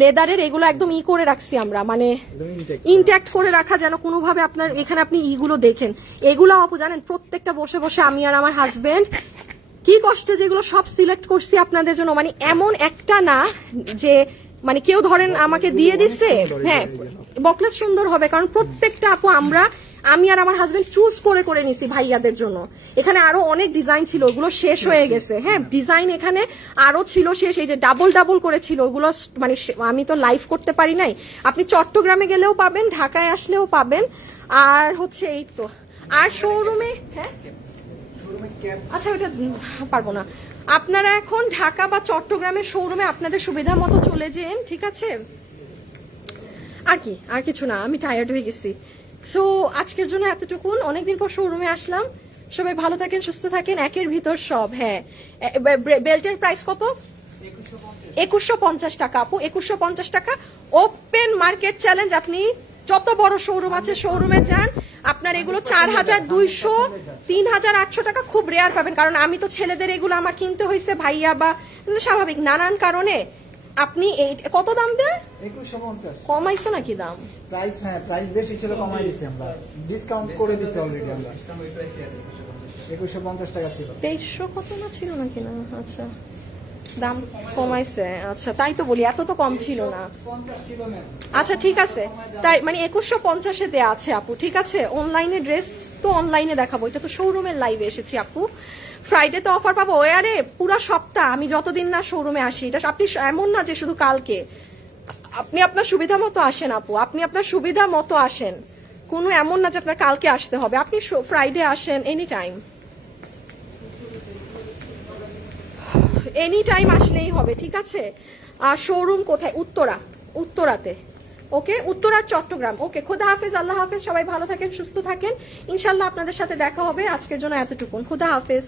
লেদারের, এগুলো একদম করে রাখছি আমরা, মানে ইনট্যাক্ট করে রাখা, যেন কোনোভাবে আপনার এখানে আপনি ইগুলো দেখেন। এগুলো আপু জানেন প্রত্যেকটা বসে বসে আমি আর আমার হাজবেন্ড কি কষ্টে যেগুলো সব সিলেক্ট করছি আপনাদের জন্য, মানে এমন একটা না যে মানে কেউ ধরেন আমাকে দিয়ে দিচ্ছে। হ্যাঁ, বকলেস সুন্দর হবে, কারণ প্রত্যেকটা আপু আমি আর আমার হাজবেন্ড চুজ করে করে নিছি ভাইয়াদের জন্য। এখানে আরো অনেক ডিজাইন ছিল, ওগুলো শেষ হয়ে গেছে। হ্যাঁ, ডিজাইন এখানে আরো ছিল শেষ। এই যে ডাবল করে ছিল, ওগুলো মানে আমি তো লাইভ করতে পারি নাই। আপনি চট্টগ্রামে গেলেও পাবেন, ঢাকায় আসলেও পাবেন। আর হচ্ছে এই তো, আর শোরুমে, হ্যাঁ আচ্ছা ওইটা পারবো না। আপনারা এখন ঢাকা বা চট্টগ্রামের শোরুমে আপনাদের সুবিধা মতো চলে যেন, ঠিক আছে? আর কিছু না, আমি টায়ার্ড হয়ে গেছি। সো আজকের জন্য এতটুকুন, অনেকদিন পর শোরুমে আসলাম। সবাই ভালো থাকেন, সুস্থ থাকেন, একের ভিতর সব। হ্যাঁ, বেল্টের প্রাইস কত? 2150 টাকা আপু, 2150 টাকা। ওপেন মার্কেট চ্যালেঞ্জ, আপনি যত বড় শোরুম আছে শোরুমে যান, আপনার এগুলো 4200 3800 টাকা খুব রেয়ার পাবেন। কারণ আমি তো ছেলেদের এগুলো আমার কিনতে হয়েছে ভাইয়া বা স্বাভাবিক নানান কারণে। আপনি এই কত দাম দেন? 2150 কমাইছো নাকি দাম? প্রাইস, হ্যাঁ প্রাইস বেশি ছিল, কমাই দিছি আমরা, ডিসকাউন্ট করে দিছি অলরেডি আমরা। 2150 টাকা ছিল, 2300 কত না ছিল নাকি না? আচ্ছা দাম কমাইছে, আচ্ছা তাই তো বলি, এত তো কম ছিল না। আচ্ছা ঠিক আছে, তাই মানে 2150-এ দেয়া আছে আপু, ঠিক আছে? অনলাইনে ড্রেস তো অনলাইনে দেখাবো, এটা তো শোরুমের লাইভে এসেছি আপু। ফ্রাইডে তো অফার পাবো, আরে পুরো সপ্তাহ আমি যতদিন না শোরুমে আসি। এটা আপনি এমন না যে শুধু কালকে, আপনি আপনার সুবিধা মতো আসেন আপু, আপনি আপনার সুবিধা মতো আসেন, কোনো এমন না যে আপনার কালকে আসতে হবে, আপনি ফ্রাইডে আসেন, এনি টাইম আসলেই হবে, ঠিক আছে? আর শোরুম কোথায়? উত্তরাতে। ওকে, উত্তরা চট্টগ্রাম। ওকে, খোদা হাফেজ, আল্লাহ হাফেজ, সবাই ভালো থাকেন, সুস্থ থাকেন, ইনশাল্লাহ আপনাদের সাথে দেখা হবে। আজকের জন্য এতটুকুন, খোদা হাফেজ।